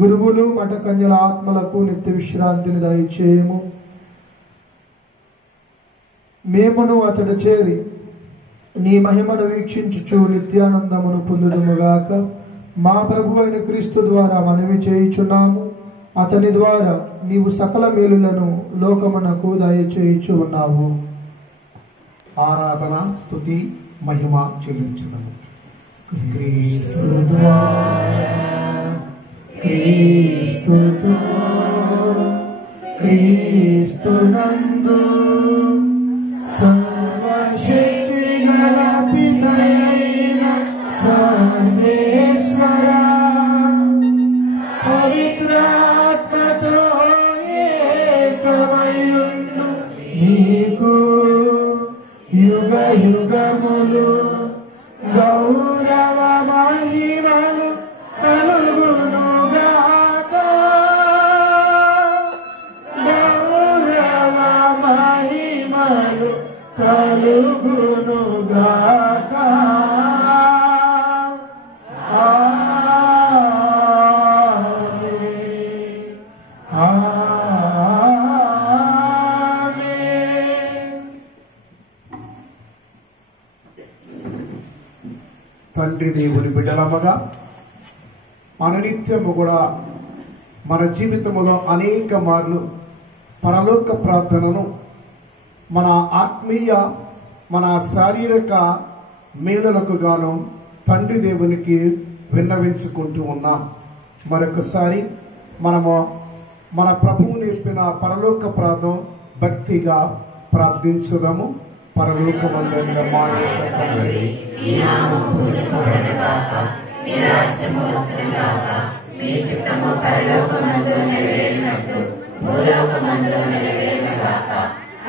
గురువులు మఠకన్యల ఆత్మలకు నిత్య విశ్రాంతిని దయచేయము. మేమును అతడు చేరి నీ మహిమను వీక్షించుచు నిత్యానందమును పొందుదుముగాక. మా ప్రభువైన క్రీస్తు ద్వారా మనవి చేయుచున్నాము. అతని ద్వారా నీవు సకల మేలులను లోకమునకు దయచేయుచు ఉన్నావు. ఆరాధన, స్తుతి, మహిమ చెల్లించుదాము. క్రీస్తు ద్వారా, క్రీస్తుతో, క్రీస్తునందు సర్వశక్తి గల పితయైన సర్వేశ్వర పవిత్రాత్మతో ఏకమయుండు నీకు యుగ యుగములు గౌరవ మహిమలు కలుగునుగాక. గౌరవ మహిమలు కలుగునుగాక. ఆమేన్. ఆమేన్. తండ్రి దేవుని బిడ్డలమ్మగా అనునిత్యము కూడా మన జీవితంలో అనేక మార్లు పరలోక ప్రార్థనను మన ఆత్మీయ, మన శారీరక మేలులకు గాను తండ్రి దేవునికి విన్నవించుకుంటూ ఉన్నాం. మరొకసారి మనము మన ప్రభువు నేర్పిన పరలోక ప్రార్థన భక్తిగా ప్రార్థించుదాము. పరలోకమందున్న మా యొక్క తండ్రి, మీ నామము పూజింపబడుగాక, మీ రాజ్యము వచ్చుగాక, మీ చిత్తము పరలోకమందు నెరవేరినట్లు భూలోకమందు నెరవేరుగాక.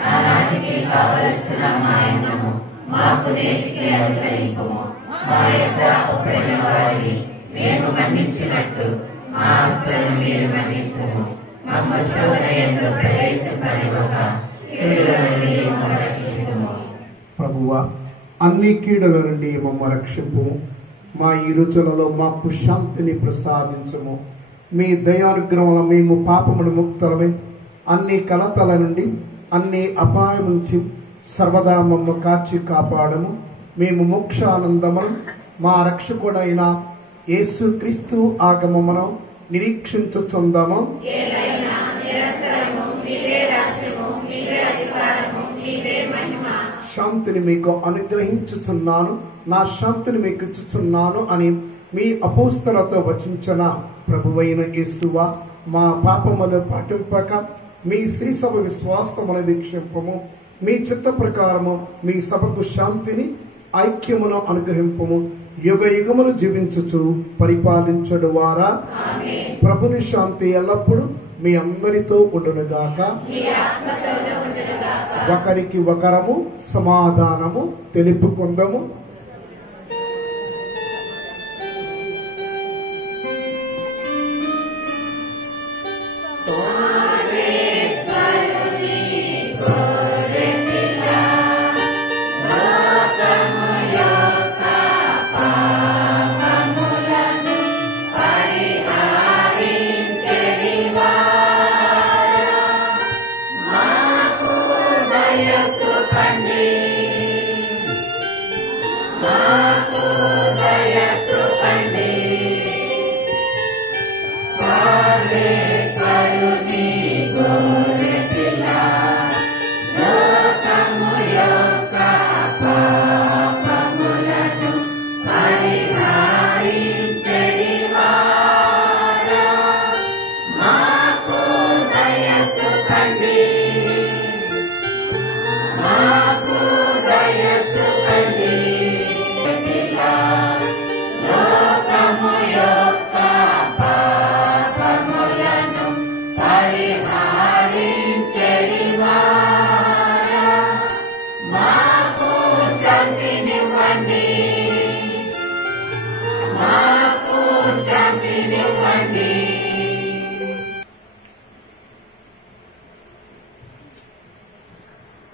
నానాటికి కావలసిన మా అన్నము మాకు నేటికి అనుగ్రహింపుము. మా యొద్ద అప్పుడైన వారిని మేము మన్నించినట్లు మా అప్పులను మీరు మన్నించుము. మమ్మ శోధన యందు ప్రవేశింపనివ్వక కీడుల నుండి మమ్ము రక్షించుము. ప్రభువా, అన్ని కీడుల నుండి మమ్మ రక్షింపు. మా ఈ రుచులలో మాకు శాంతిని ప్రసాదించము. మీ దయానుగ్రహంలో మేము పాపమును ముక్తలమై అన్ని కలతల నుండి, అన్ని అపాయం నుంచి సర్వదా మమ్మ కాచి కాపాడము. మేము మోక్షానందమును మా రక్షకుడైన యేసుక్రీస్తు ఆగమమును నిరీక్షించుచుందాము. శాంతిని మీకు అనుగ్రహించుచున్నాను, నా శాంతిని మీకు ఇచ్చుచున్నాను అని మీ అపోస్తలతో వచించిన ప్రభువైన యేసువా, మా పాపములు పాటింపక మీ శ్రీ సభ విశ్వాసమును వీక్షింపము. మీ చిత్త ప్రకారము మీ సభకు శాంతిని, ఐక్యమును అనుగ్రహింపము. యుగ యుగములు జీవించుచు పరిపాలించడు వారా ప్రభుని శాంతి ఎల్లప్పుడూ మీ అందరితో ఉండునుగాక. ఒకరికి ఒకరము సమాధానము తెలుపుకుందాము.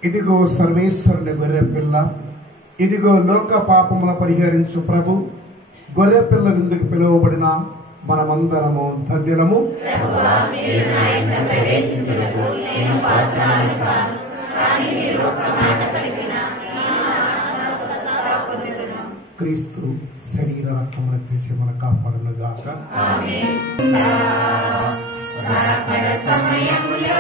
ఇదిగో సర్వేశ్వరుని గొర్రె పిల్ల, ఇదిగో లోక పాపముల పరిహరించు ప్రభు. గొర్రె పిల్ల విందుకు పిలువబడిన మనమందరము ధన్యులము. క్రీస్తు శరీర రక్తమును తెచ్చి మన కాపాడును గాక. సమయములో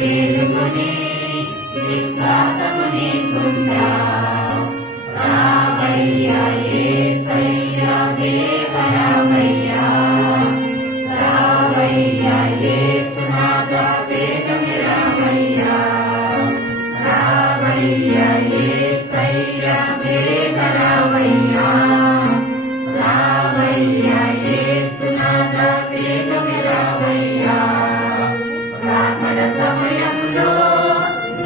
చేరుకొని విశ్వాసము నీకుందా రావయ్యా యేసయ్యా వేగ రావయ్యా రావయ్యా యేసునాథా వేగమే రావయ్యా రావయ్యా యేసయ్యా వేగ రావయ్యా రావయ్యా యేసునాథా వేగమే రావయ్యా రాకడ సమయంలో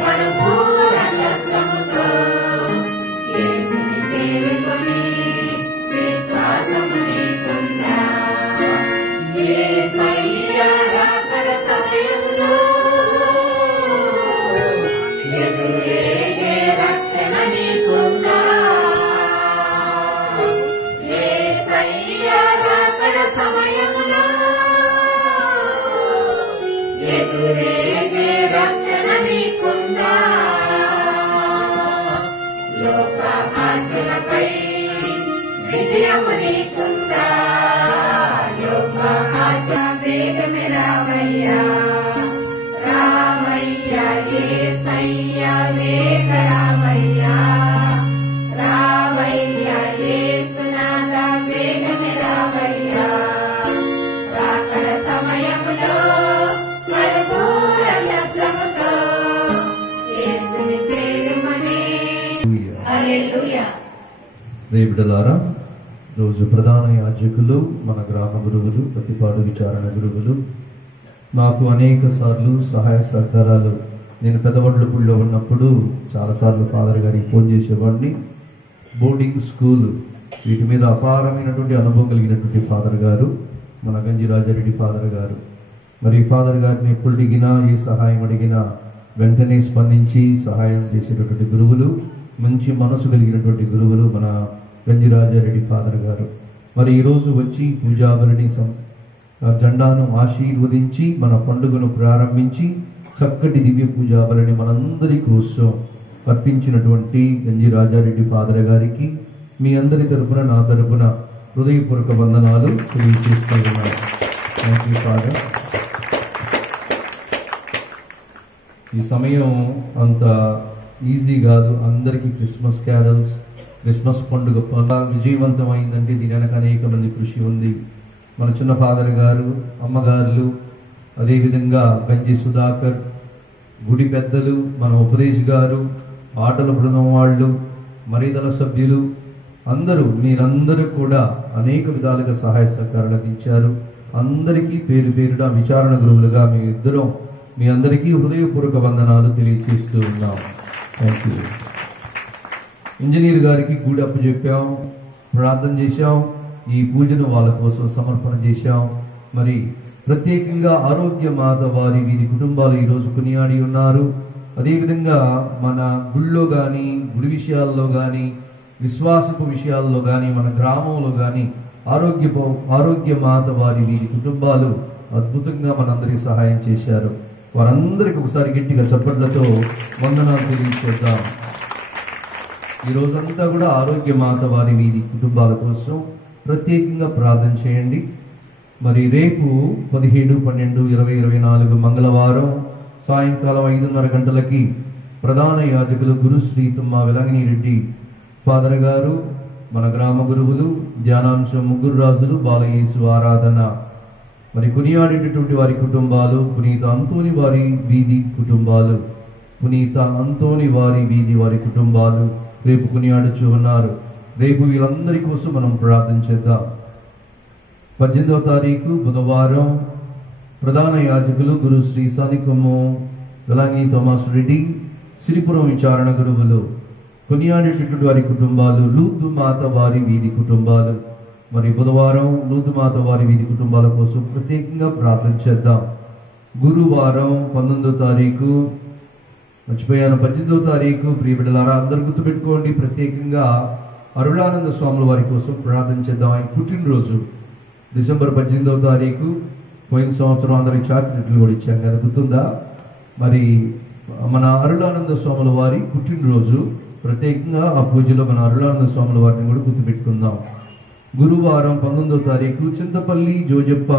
పరిపూర్ణ శబ్దముతో యేసుని చేరుకొని విశ్వాసము నీకుందా యేసయ్యా రాకడ సమయంలో ఎదురేగే రక్షణ నీకుందా యేసయ్యా రాకడ సమయంలో ఎదురేగే రక్షణ నీకుందా లోక ఆశలపై విజయము నీకుందా లోక ఆశ వేగమే రావయ్యా రావయ్యా యేసయ్యా వేగ రావయ్యా రావయ్యా యేసునాథా వేగమే రావయ్యా రాకడ సమయములో పరిపూర్ణ శబ్దముతో యేసుని చేరుమని హల్లెలూయా. రేవిడలారా, రోజు ప్రధాన యాజకులు, మన గ్రామ గురువులు, ప్రతిపాడు విచారణ గురువులు నాకు అనేక సార్లు సహాయ సహకారాలు, నేను పెదవడ్లపూడిలో ఉన్నప్పుడు చాలాసార్లు ఫాదర్ గారికి ఫోన్ చేసేవాడిని. బోర్డింగ్ స్కూల్ వీటి మీద అపారమైనటువంటి అనుభవం కలిగినటువంటి ఫాదర్ గారు మన గంజిరాజారెడ్డి ఫాదర్ గారు. మరి ఫాదర్ గారిని ఎప్పుడు అడిగినా, ఏ సహాయం అడిగినా వెంటనే స్పందించి సహాయం చేసేటటువంటి గురువులు, మంచి మనసు కలిగినటువంటి గురువులు మన గంజిరాజారెడ్డి ఫాదర్ గారు. మరి ఈరోజు వచ్చి పూజాబలిని జెండాను ఆశీర్వదించి మన పండుగను ప్రారంభించి చక్కటి దివ్య పూజాబలిని మనందరి కోసం అర్పించినటువంటి గంజిరాజారెడ్డి ఫాదర్ గారికి మీ అందరి తరపున, నా తరపున హృదయపూర్వక వందనాలు తెలియజేస్తున్నాను. Thank you father. ఈ సమయం అంత ఈజీ కాదు. అందరికీ క్రిస్మస్ క్యారల్స్, క్రిస్మస్ పండుగ విజయవంతం అయిందంటే దీని వెనక అనేక మంది కృషి ఉంది. మన చిన్న ఫాదర్ గారు, అమ్మగారులు, అదేవిధంగా గంజి సుధాకర్, గుడి పెద్దలు, మన ఉపదేశ్ గారు, ఆటల బృందం వాళ్ళు, మరీదల సభ్యులు అందరూ, మీరందరూ కూడా అనేక విధాలుగా సహాయ సహకారాలు అందించారు. అందరికీ పేరు పేరున విచారణ గురువులుగా మీ అందరికీ హృదయపూర్వక వందనాలు తెలియజేస్తూ ఉన్నాం. Thank you. ఇంజనీర్ గారికి గూడి అప్పు చెప్పాం, ప్రార్థన చేశాం, ఈ పూజను వాళ్ళ కోసం సమర్పణ చేశాం. మరి ప్రత్యేకంగా ఆరోగ్య మాత వారి వీరి కుటుంబాలు ఈరోజు కొనియాడి ఉన్నారు. అదేవిధంగా మన గుళ్ళో కానీ, గుడి విషయాల్లో కానీ, విశ్వాసపు విషయాల్లో కానీ, మన గ్రామంలో కానీ ఆరోగ్య మాత వారి వీరి కుటుంబాలు అద్భుతంగా మనందరికీ సహాయం చేశారు. వారందరికీ ఒకసారి గట్టిగా చప్పట్లతో వందనాలు తెలియజేద్దాం. ఈ రోజంతా కూడా ఆరోగ్య మాత వారి వీరి కుటుంబాల కోసం ప్రత్యేకంగా ప్రార్థన చేయండి. మరి రేపు 17, 12, 20, 24 మంగళవారం సాయంకాలం 5:30 గంటలకి ప్రధాన యాజకులు గురుశ్రీ తుమ్మ వెలంగిని రెడ్డి ఫాదర్ గారు, మన గ్రామ గురువులు, ధ్యానాంశం ముగ్గురు రాజులు, బాలయేసు ఆరాధన, మరి కొనియాడేటటువంటి వారి కుటుంబాలు, పునీత అంతోని వారి వీధి కుటుంబాలు, వారి కుటుంబాలు రేపు కొనియాడుచు ఉన్నారు. రేపు వీళ్ళందరి కోసం మనం ప్రార్థన చేద్దాం. 18వ తారీఖు బుధవారం ప్రధాన యాజకులు గురు శ్రీ సానికొమ్ము వెలంగి థోమస్ రెడ్డి, సిరిపురం విచారణ గురువులు, కొనియాడేటటువంటి వారి కుటుంబాలు, లూదు మాత వారి వీధి కుటుంబాలు. మరి బుధవారం లూదు మాత వారి వీధి కుటుంబాల కోసం ప్రత్యేకంగా ప్రార్థన చేద్దాం. గురువారం 19వ తారీఖు, మర్చిపోయాను, 18వ తారీఖు ప్రియ బిడ్డలారా అందరు గుర్తుపెట్టుకోండి, ప్రత్యేకంగా అరుళానంద స్వాముల వారి కోసం ప్రార్థన చేద్దాం. ఆయన పుట్టినరోజు డిసెంబర్ 18వ తారీఖు. పోయిన సంవత్సరం అందరికి చాక్లెట్లు కూడా ఇచ్చాం కదా, గుర్తుందా? మరి మన అరుళానంద స్వాముల వారి పుట్టినరోజు, ప్రత్యేకంగా ఆ పూజలో మన అరుళానంద స్వాముల వారిని కూడా గుర్తుపెట్టుకుందాం. గురువారం 19వ తారీఖు చింతపల్లి జోజప్ప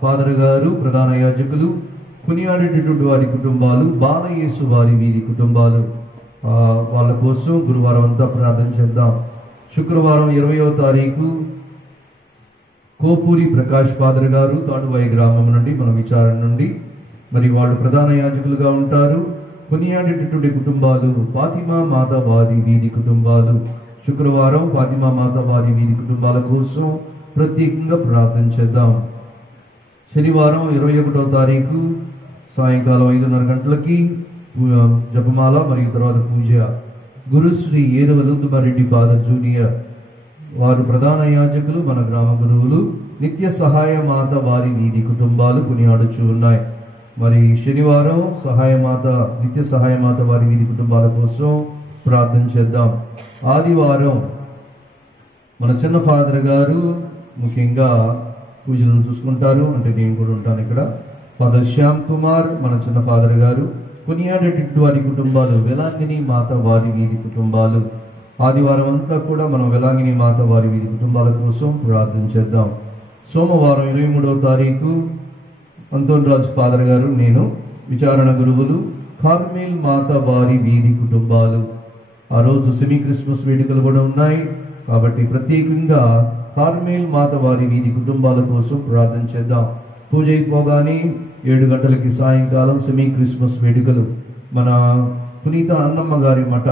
ఫాదర్ గారు, ప్రధాన యాజకులు, కొనియాడేటటువంటి వారి కుటుంబాలు, బాలయేసు వారి వీధి కుటుంబాలు, వాళ్ళ కోసం గురువారం అంతా ప్రార్థన చేద్దాం. శుక్రవారం 20వ తారీఖు కోపూరి ప్రకాష్ ఫాదర్ గారు తాడువాయి గ్రామం నుండి మన విచారణ నుండి మరి వాళ్ళు ప్రధాన యాజకులుగా ఉంటారు. కొనియాడేటటువంటి కుటుంబాలు ఫాతిమా మాత వారి వీధి కుటుంబాలు. శుక్రవారం ఫాతిమా మాత వారి వీధి కుటుంబాల కోసం ప్రత్యేకంగా ప్రార్థన చేద్దాం. శనివారం 21వ తారీఖు సాయంకాలం 5:30 గంటలకి జపమాల మరియు తర్వాత పూజ. గురుశ్రీ ఏరవలుందుమారెడ్డి ఫాదర్ జూనియర్ వారు ప్రధాన యాజకులు, మన గ్రామ గురువులు. నిత్య సహాయ మాత వారి వీధి కుటుంబాలు కొనియాడుచు ఉన్నాయి. మరి శనివారం నిత్య సహాయ మాత వారి వీధి కుటుంబాల కోసం ప్రార్థన చేద్దాం. ఆదివారం మన చిన్న ఫాదర్ గారు ముఖ్యంగా పూజలను చూసుకుంటారు, అంటే నేను కూడా ఉంటాను ఇక్కడ. ఫాదర్ శ్యామ్ కుమార్ మన చిన్న ఫాదర్ గారు. కొనియాడేటటువంటి వారి కుటుంబాలు వెలాంగిని మాత వారి వీధి కుటుంబాలు. ఆదివారం అంతా కూడా మనం వెలాంగిని మాత వారి వీధి కుటుంబాల కోసం ప్రార్థన చేద్దాం. సోమవారం 23వ తారీఖు అంతోన్ రాజు ఫాదర్ గారు, నేను విచారణ గురువులు, కార్మేల్ మాత వారి వీధి కుటుంబాలు. ఆ రోజు సెమీ క్రిస్మస్ వేడుకలు కూడా ఉన్నాయి కాబట్టి ప్రత్యేకంగా కార్మేల్ మాత వారి వీధి కుటుంబాల కోసం ప్రార్థన చేద్దాం. పూజ అయిపోగానే 7 గంటలకి సాయంకాలం సెమీ క్రిస్మస్ వేడుకలు మన పునీత అన్నమ్మ గారి మఠ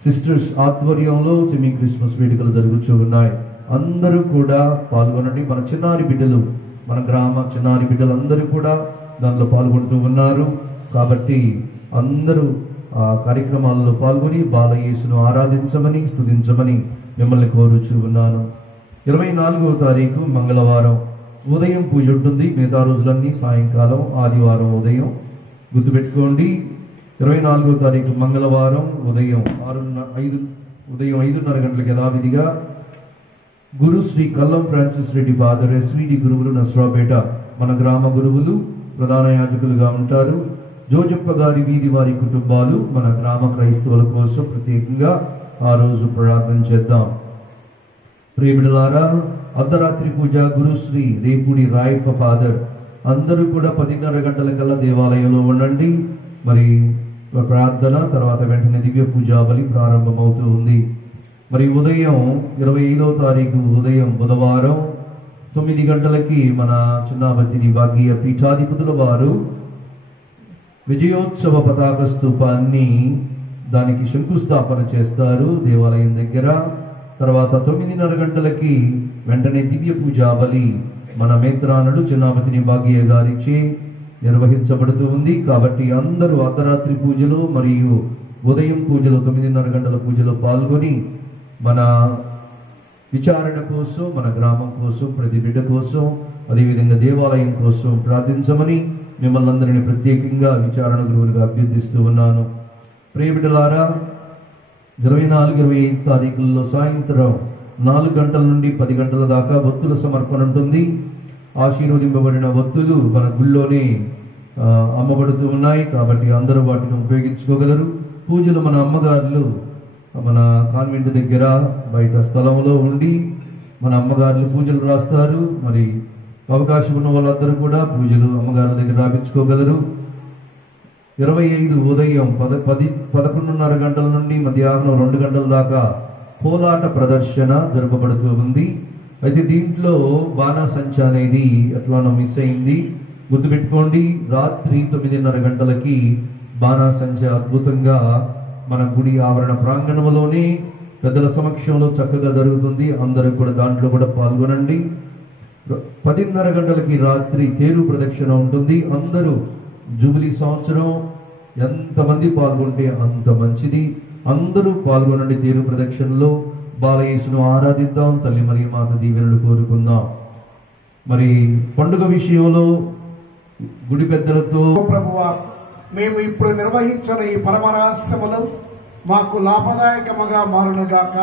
సిస్టర్స్ ఆధ్వర్యంలో సెమీ క్రిస్మస్ వేడుకలు జరుగుతూ ఉన్నాయి. అందరూ కూడా పాల్గొనండి. మన చిన్నారి బిడ్డలు, మన గ్రామ చిన్నారి బిడ్డలు అందరూ కూడా దాంట్లో పాల్గొంటూ ఉన్నారు కాబట్టి అందరూ ఆ కార్యక్రమాల్లో పాల్గొని బాలయేసును ఆరాధించమని, స్తుతించమని మిమ్మల్ని కోరుచూ ఉన్నాను. 24వ తారీఖు మంగళవారం ఉదయం పూజ ఉంటుంది. మిగతా రోజులన్నీ సాయంకాలం, ఆదివారం ఉదయం. గుర్తుపెట్టుకోండి, 24వ తారీఖు మంగళవారం ఉదయం 5:30 గంటలకు యథావిధిగా గురు శ్రీ కల్లం ఫ్రాన్సిస్ రెడ్డి ఫాదర్ ఎస్విడి గురువులు నస్రాపేట మన గ్రామ గురువులు ప్రధాన యాజకులుగా ఉంటారు. జోజప్ప గారి వీధి వారి కుటుంబాలు మన గ్రామ క్రైస్తవుల కోసం ప్రత్యేకంగా ఆ రోజు ప్రార్థన చేద్దాం. ప్రియమిడులారా, అర్ధరాత్రి పూజ గురుశ్రీ రేపుడి రాయప్ప ఫాదర్ అందరూ కూడా 10:30 గంటలకల్లా దేవాలయంలో ఉండండి. మరి ప్రార్థన తర్వాత వెంటనే దివ్య పూజాబలి ప్రారంభమవుతూ ఉంది. మరి ఉదయం 25వ తారీఖు ఉదయం బుధవారం 9 గంటలకి మన చిన్నాబతిని భాగ్య పీఠాధిపతుల వారు విజయోత్సవ పతాక స్తూపాన్ని దానికి శంకుస్థాపన చేస్తారు దేవాలయం దగ్గర. తర్వాత 9:30 గంటలకి వెంటనే దివ్య పూజాబలి మన మేత్రానుడు చిన్నాబతిని భాగ్య గారిచే నిర్వహించబడుతూ ఉంది. కాబట్టి అందరూ అర్ధరాత్రి పూజలు మరియు ఉదయం పూజలు 9:30 గంటల పూజలో పాల్గొని మన విచారణ కోసం, మన గ్రామం కోసం, ప్రతి బిడ్డ కోసం, అదేవిధంగా దేవాలయం కోసం ప్రార్థించమని మిమ్మల్ని అందరినీ ప్రత్యేకంగా విచారణ గురువులుగా అభ్యర్థిస్తూ ఉన్నాను. ప్రియ బిడ్డలారా, 24-25 తారీఖుల్లో సాయంత్రం 4 గంటల నుండి 10 గంటల దాకా ఒత్తుల సమర్పణ ఉంటుంది. ఆశీర్వదింపబడిన ఒత్తులు మన గుళ్ళోనే అమ్మబడుతూ ఉన్నాయి కాబట్టి అందరూ వాటిని ఉపయోగించుకోగలరు. పూజలు మన అమ్మగారులు మన కాన్వెంట్ దగ్గర బయట స్థలంలో ఉండి మన అమ్మగారులు పూజలు రాస్తారు. మరి అవకాశం ఉన్న వాళ్ళందరూ కూడా పూజలు అమ్మగారుల దగ్గర రాపించుకోగలరు. 25 ఉదయం 11:30 గంటల నుండి మధ్యాహ్నం 2 గంటల దాకా కోలాట ప్రదర్శన జరపబడుతూ ఉంది. అయితే దీంట్లో బాణాసంచ అనేది ఎట్లానో మిస్ అయింది. గుర్తుపెట్టుకోండి, రాత్రి 9:30 గంటలకి బాణాసంచ అద్భుతంగా మన గుడి ఆవరణ ప్రాంగణంలోనే పెద్దల సమక్షంలో చక్కగా జరుగుతుంది. అందరూ కూడా దాంట్లో కూడా పాల్గొనండి. 10:30 గంటలకి రాత్రి తేరు ప్రదక్షిణ ఉంటుంది. అందరూ జూబిలీ సంవత్సరం ఎంతమంది పాల్గొంటే అంత మంచిది. అందరూ పాల్గొనండి. తేరు ప్రదక్షిణలో బాలయేసును ఆరాధిద్దాం. తల్లి మరియు మాత దీవెనలు కోరుకుందాం. మరి పండుగ విషయంలో గుడి పెద్దలతో ప్రభువా, మేము ఇప్పుడు నిర్వహించిన ఈ పరమరహస్యములు మాకు లాభదాయకముగా మారునుగాక.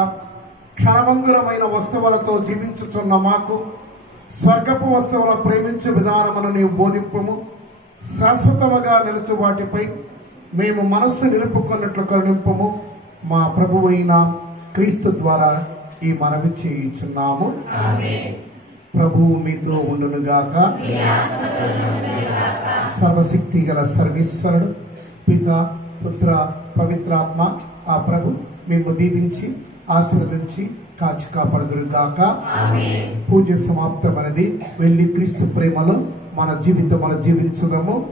క్షణమంగురమైన వస్తువులతో జీవించుచున్న మాకు స్వర్గపు వస్తువులను ప్రేమించే విధానమును నీవు బోధింపుము. శాశ్వతముగా నిలుచు వాటిపై మేము మనస్సు నిలుపుకున్నట్లు కరుణింపుము. మా ప్రభువైన క్రీస్తు ద్వారా ఈ మనవి చేయుచున్నాము. ప్రభువు మీతో ఉండునుగాక. సర్వశక్తి గల సర్వేశ్వరుడు పిత పుత్ర పవిత్రాత్మ ఆ ప్రభు మేము దీవించి ఆశీర్వదించి కాచి కాపాడుదురుగాక. పూజ సమాప్తమైనది. వెళ్ళి క్రీస్తు ప్రేమలో మన జీవితం జీవించుదాము.